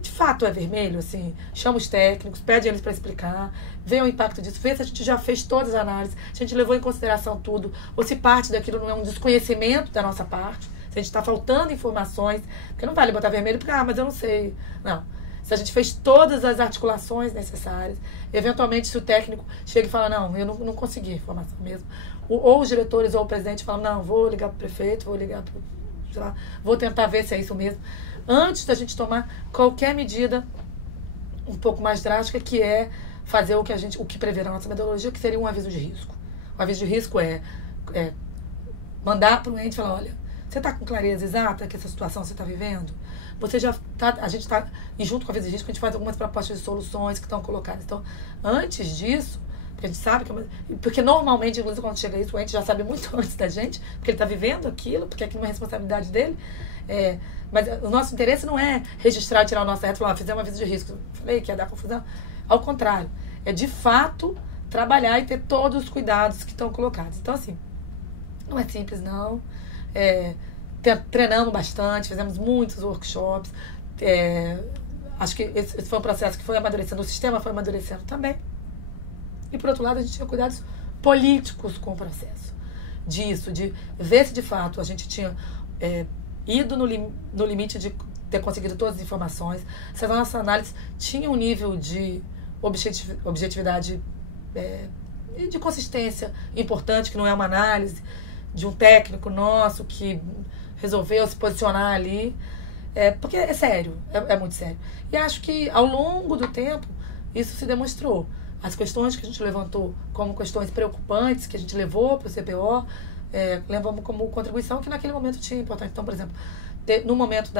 de fato é vermelho, assim, chama os técnicos, pede eles para explicar, vê o impacto disso, vê se a gente já fez todas as análises, se a gente levou em consideração tudo, ou se parte daquilo não é um desconhecimento da nossa parte, se a gente está faltando informações, porque não vale botar vermelho porque, mas eu não sei. Não. Se a gente fez todas as articulações necessárias, eventualmente se o técnico chega e fala: não, eu não consegui informação mesmo, ou os diretores ou o presidente falam: não, vou ligar para o prefeito, vou ligar para, sei lá, vou tentar ver se é isso mesmo, antes da gente tomar qualquer medida um pouco mais drástica, que é fazer o que prevê na nossa metodologia, que seria um aviso de risco. O aviso de risco é mandar para o ente e falar: olha, você está com clareza exata que essa situação você está vivendo? Você já está, a gente está, e junto com o aviso de risco a gente faz algumas propostas de soluções que estão colocadas. Então, antes disso, porque a gente sabe porque normalmente, inclusive, quando chega isso, o ente já sabe muito antes da gente, porque ele está vivendo aquilo, porque aquilo é uma responsabilidade dele. Mas o nosso interesse não é registrar, tirar o nosso reto e falar: fizemos um aviso de risco. Falei que ia dar confusão. Ao contrário, é de fato trabalhar e ter todos os cuidados que estão colocados. Então, assim, não é simples, não. Treinamos bastante, fizemos muitos workshops. Acho que esse foi um processo que foi amadurecendo, o sistema foi amadurecendo também. E, por outro lado, a gente tinha cuidados políticos com o processo. Disso, de ver se de fato a gente tinha ido no limite de ter conseguido todas as informações, se a nossa análise tinha um nível de objetividade e de consistência importante, que não é uma análise de um técnico nosso que resolveu se posicionar ali, porque é sério, é muito sério. E acho que ao longo do tempo isso se demonstrou. As questões que a gente levantou como questões preocupantes, que a gente levou para o CPO, levamos como contribuição que naquele momento tinha importância. Então, por exemplo, no momento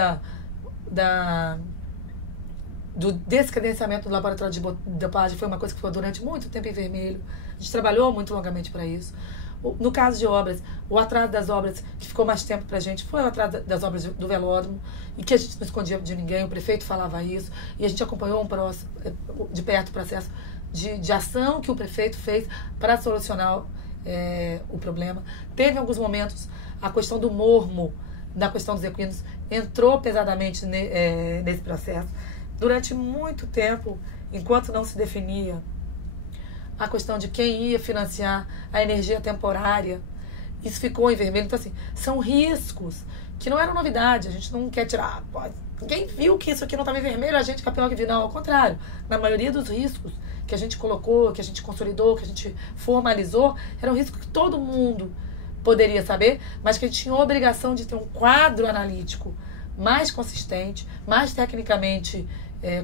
do descredenciamento do laboratório de dopagem, foi uma coisa que foi durante muito tempo em vermelho. A gente trabalhou muito longamente para isso. No caso de obras, o atraso das obras, que ficou mais tempo pra gente, foi o atraso das obras do velódromo, e que a gente não escondia de ninguém, o prefeito falava isso, e a gente acompanhou de perto o processo de ação que o prefeito fez para solucionar o problema. Teve em alguns momentos a questão do mormo, da questão dos equinos, entrou pesadamente nesse processo. Durante muito tempo, enquanto não se definia a questão de quem ia financiar a energia temporária, isso ficou em vermelho. Então, assim, são riscos que não eram novidade. A gente não quer tirar... Ninguém viu que isso aqui não estava em vermelho, a gente que é pior que viu. Não, ao contrário. Na maioria dos riscos que a gente colocou, que a gente consolidou, que a gente formalizou, era um risco que todo mundo poderia saber, mas que a gente tinha a obrigação de ter um quadro analítico mais consistente, mais tecnicamente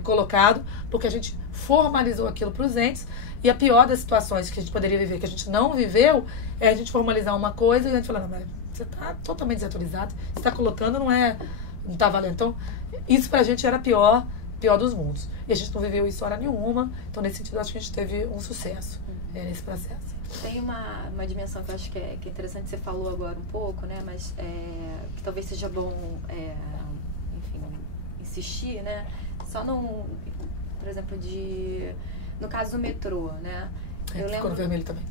colocado, porque a gente formalizou aquilo para os entes. E a pior das situações que a gente poderia viver, que a gente não viveu, é a gente formalizar uma coisa e a gente falar, não, mas você está totalmente desatualizado, você está colocando, não está valendo. Então, isso pra gente era pior dos mundos. E a gente não viveu isso hora nenhuma, então nesse sentido acho que a gente teve um sucesso nesse processo. Tem uma dimensão que eu acho que é interessante, você falou agora um pouco, né, mas que talvez seja bom, enfim, insistir, né, só por exemplo, no caso do metrô, né, eu lembro... Ficou no vermelho também.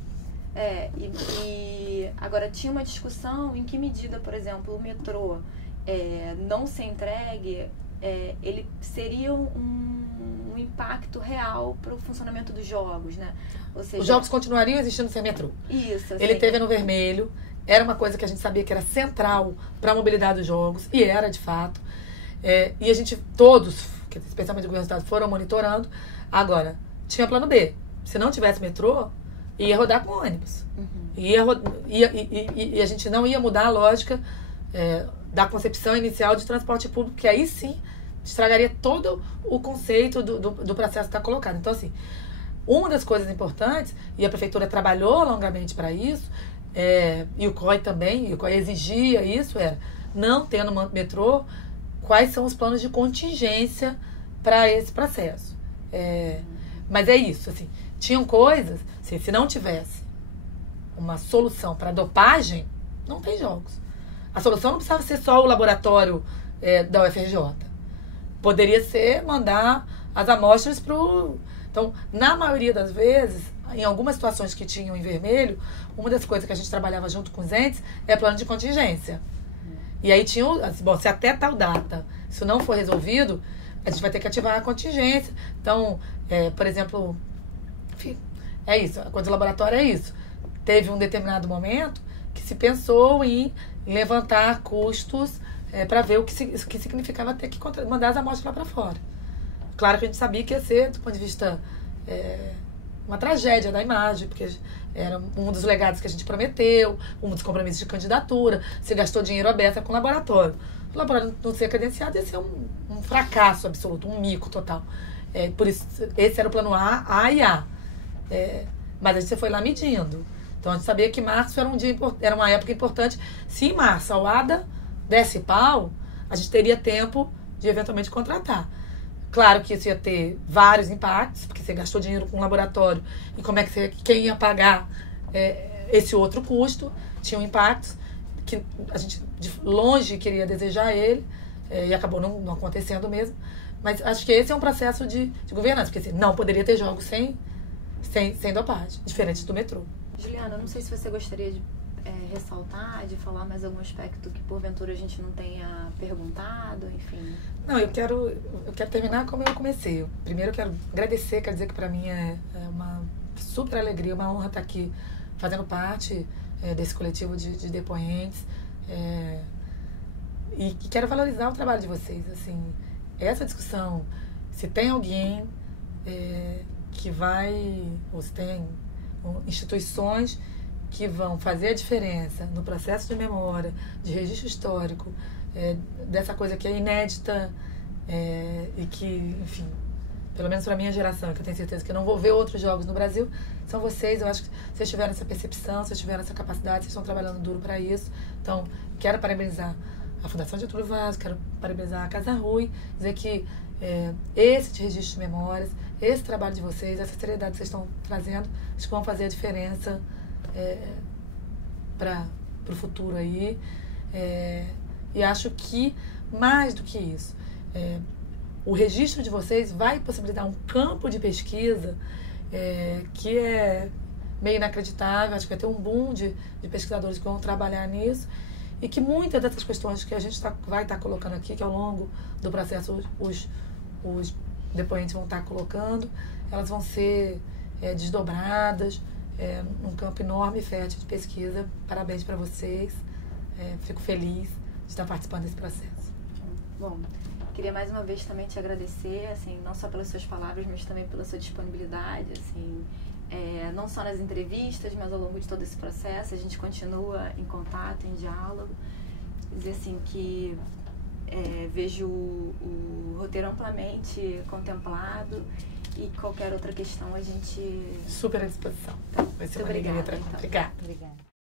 E agora tinha uma discussão em que medida, por exemplo, o metrô não ser entregue, ele seria um impacto real para o funcionamento dos jogos, né? Ou seja, os jogos continuariam existindo sem metrô. Isso. Ele teve no vermelho, era uma coisa que a gente sabia que era central para a mobilidade dos jogos, e era de fato. E a gente, todos, especialmente o governo do estado, foram monitorando. Agora, tinha plano B. Se não tivesse metrô, ia rodar com ônibus. E a gente não ia mudar a lógica da concepção inicial de transporte público, que aí sim estragaria todo o conceito do processo que está colocado. Então, assim, uma das coisas importantes, e a prefeitura trabalhou longamente para isso, e o COI também, e o COI exigia isso, era, não tendo metrô, quais são os planos de contingência para esse processo. Mas é isso, assim, tinham coisas, assim, se não tivesse uma solução para dopagem, não tem jogos. A solução não precisava ser só o laboratório da UFRJ. Poderia ser mandar as amostras para o... Então, na maioria das vezes, em algumas situações que tinham em vermelho, uma das coisas que a gente trabalhava junto com os entes é plano de contingência. E aí tinha, assim, bom, se até tal data isso não for resolvido, a gente vai ter que ativar a contingência. Então, por exemplo, enfim, é isso, a coisa do laboratório é isso. Teve um determinado momento que se pensou em levantar custos para ver o que significava ter que mandar as amostras lá para fora. Claro que a gente sabia que ia ser, do ponto de vista, uma tragédia da imagem, porque era um dos legados que a gente prometeu, um dos compromissos de candidatura, se gastou dinheiro à beça com o laboratório. O laboratório não ser credenciado ia ser um fracasso absoluto, um mico total. Por isso, esse era o plano A e A. Mas a gente foi lá medindo. Então a gente sabia que março era uma época importante. Se em março a UADA desse pau, a gente teria tempo de eventualmente contratar. Claro que isso ia ter vários impactos, porque você gastou dinheiro com o laboratório e como é que quem ia pagar esse outro custo, tinham impactos que a gente de longe queria desejar ele, e acabou não acontecendo mesmo. Mas acho que esse é um processo de governança, porque assim, não poderia ter jogos sem dopagem, diferente do metrô. Juliana, não sei se você gostaria de ressaltar, de falar mais algum aspecto que porventura a gente não tenha perguntado, enfim. Não, eu quero terminar como eu comecei. Primeiro eu quero agradecer, quero dizer que para mim é uma super alegria, uma honra estar aqui fazendo parte desse coletivo de depoentes. E quero valorizar o trabalho de vocês. Assim, essa discussão, se tem alguém que vai, ou se tem instituições que vão fazer a diferença no processo de memória, de registro histórico, dessa coisa que é inédita e que, enfim, pelo menos para a minha geração, que eu tenho certeza que eu não vou ver outros jogos no Brasil, são vocês. Eu acho que vocês tiveram essa percepção, vocês tiveram essa capacidade, vocês estão trabalhando duro para isso. Então, quero parabenizar a Fundação Getúlio Vargas, quero parabenizar a Casa Rui, dizer que esse de registro de memórias, esse trabalho de vocês, essa seriedade que vocês estão trazendo, acho que vão fazer a diferença para o futuro aí. E acho que, mais do que isso, o registro de vocês vai possibilitar um campo de pesquisa que é meio inacreditável. Acho que vai ter um boom de pesquisadores que vão trabalhar nisso e que muitas dessas questões que a gente vai estar colocando aqui, que ao longo do processo os depoentes vão estar colocando, elas vão ser desdobradas num campo enorme e fértil de pesquisa. Parabéns para vocês. Fico feliz de estar participando desse processo. Bom, queria mais uma vez também te agradecer, assim, não só pelas suas palavras, mas também pela sua disponibilidade, assim, não só nas entrevistas, mas ao longo de todo esse processo. A gente continua em contato, em diálogo. Dizer assim que vejo o roteiro amplamente contemplado e qualquer outra questão a gente... Super à disposição. Vai ser uma Muito alegria. obrigada, então. Obrigada. Obrigada.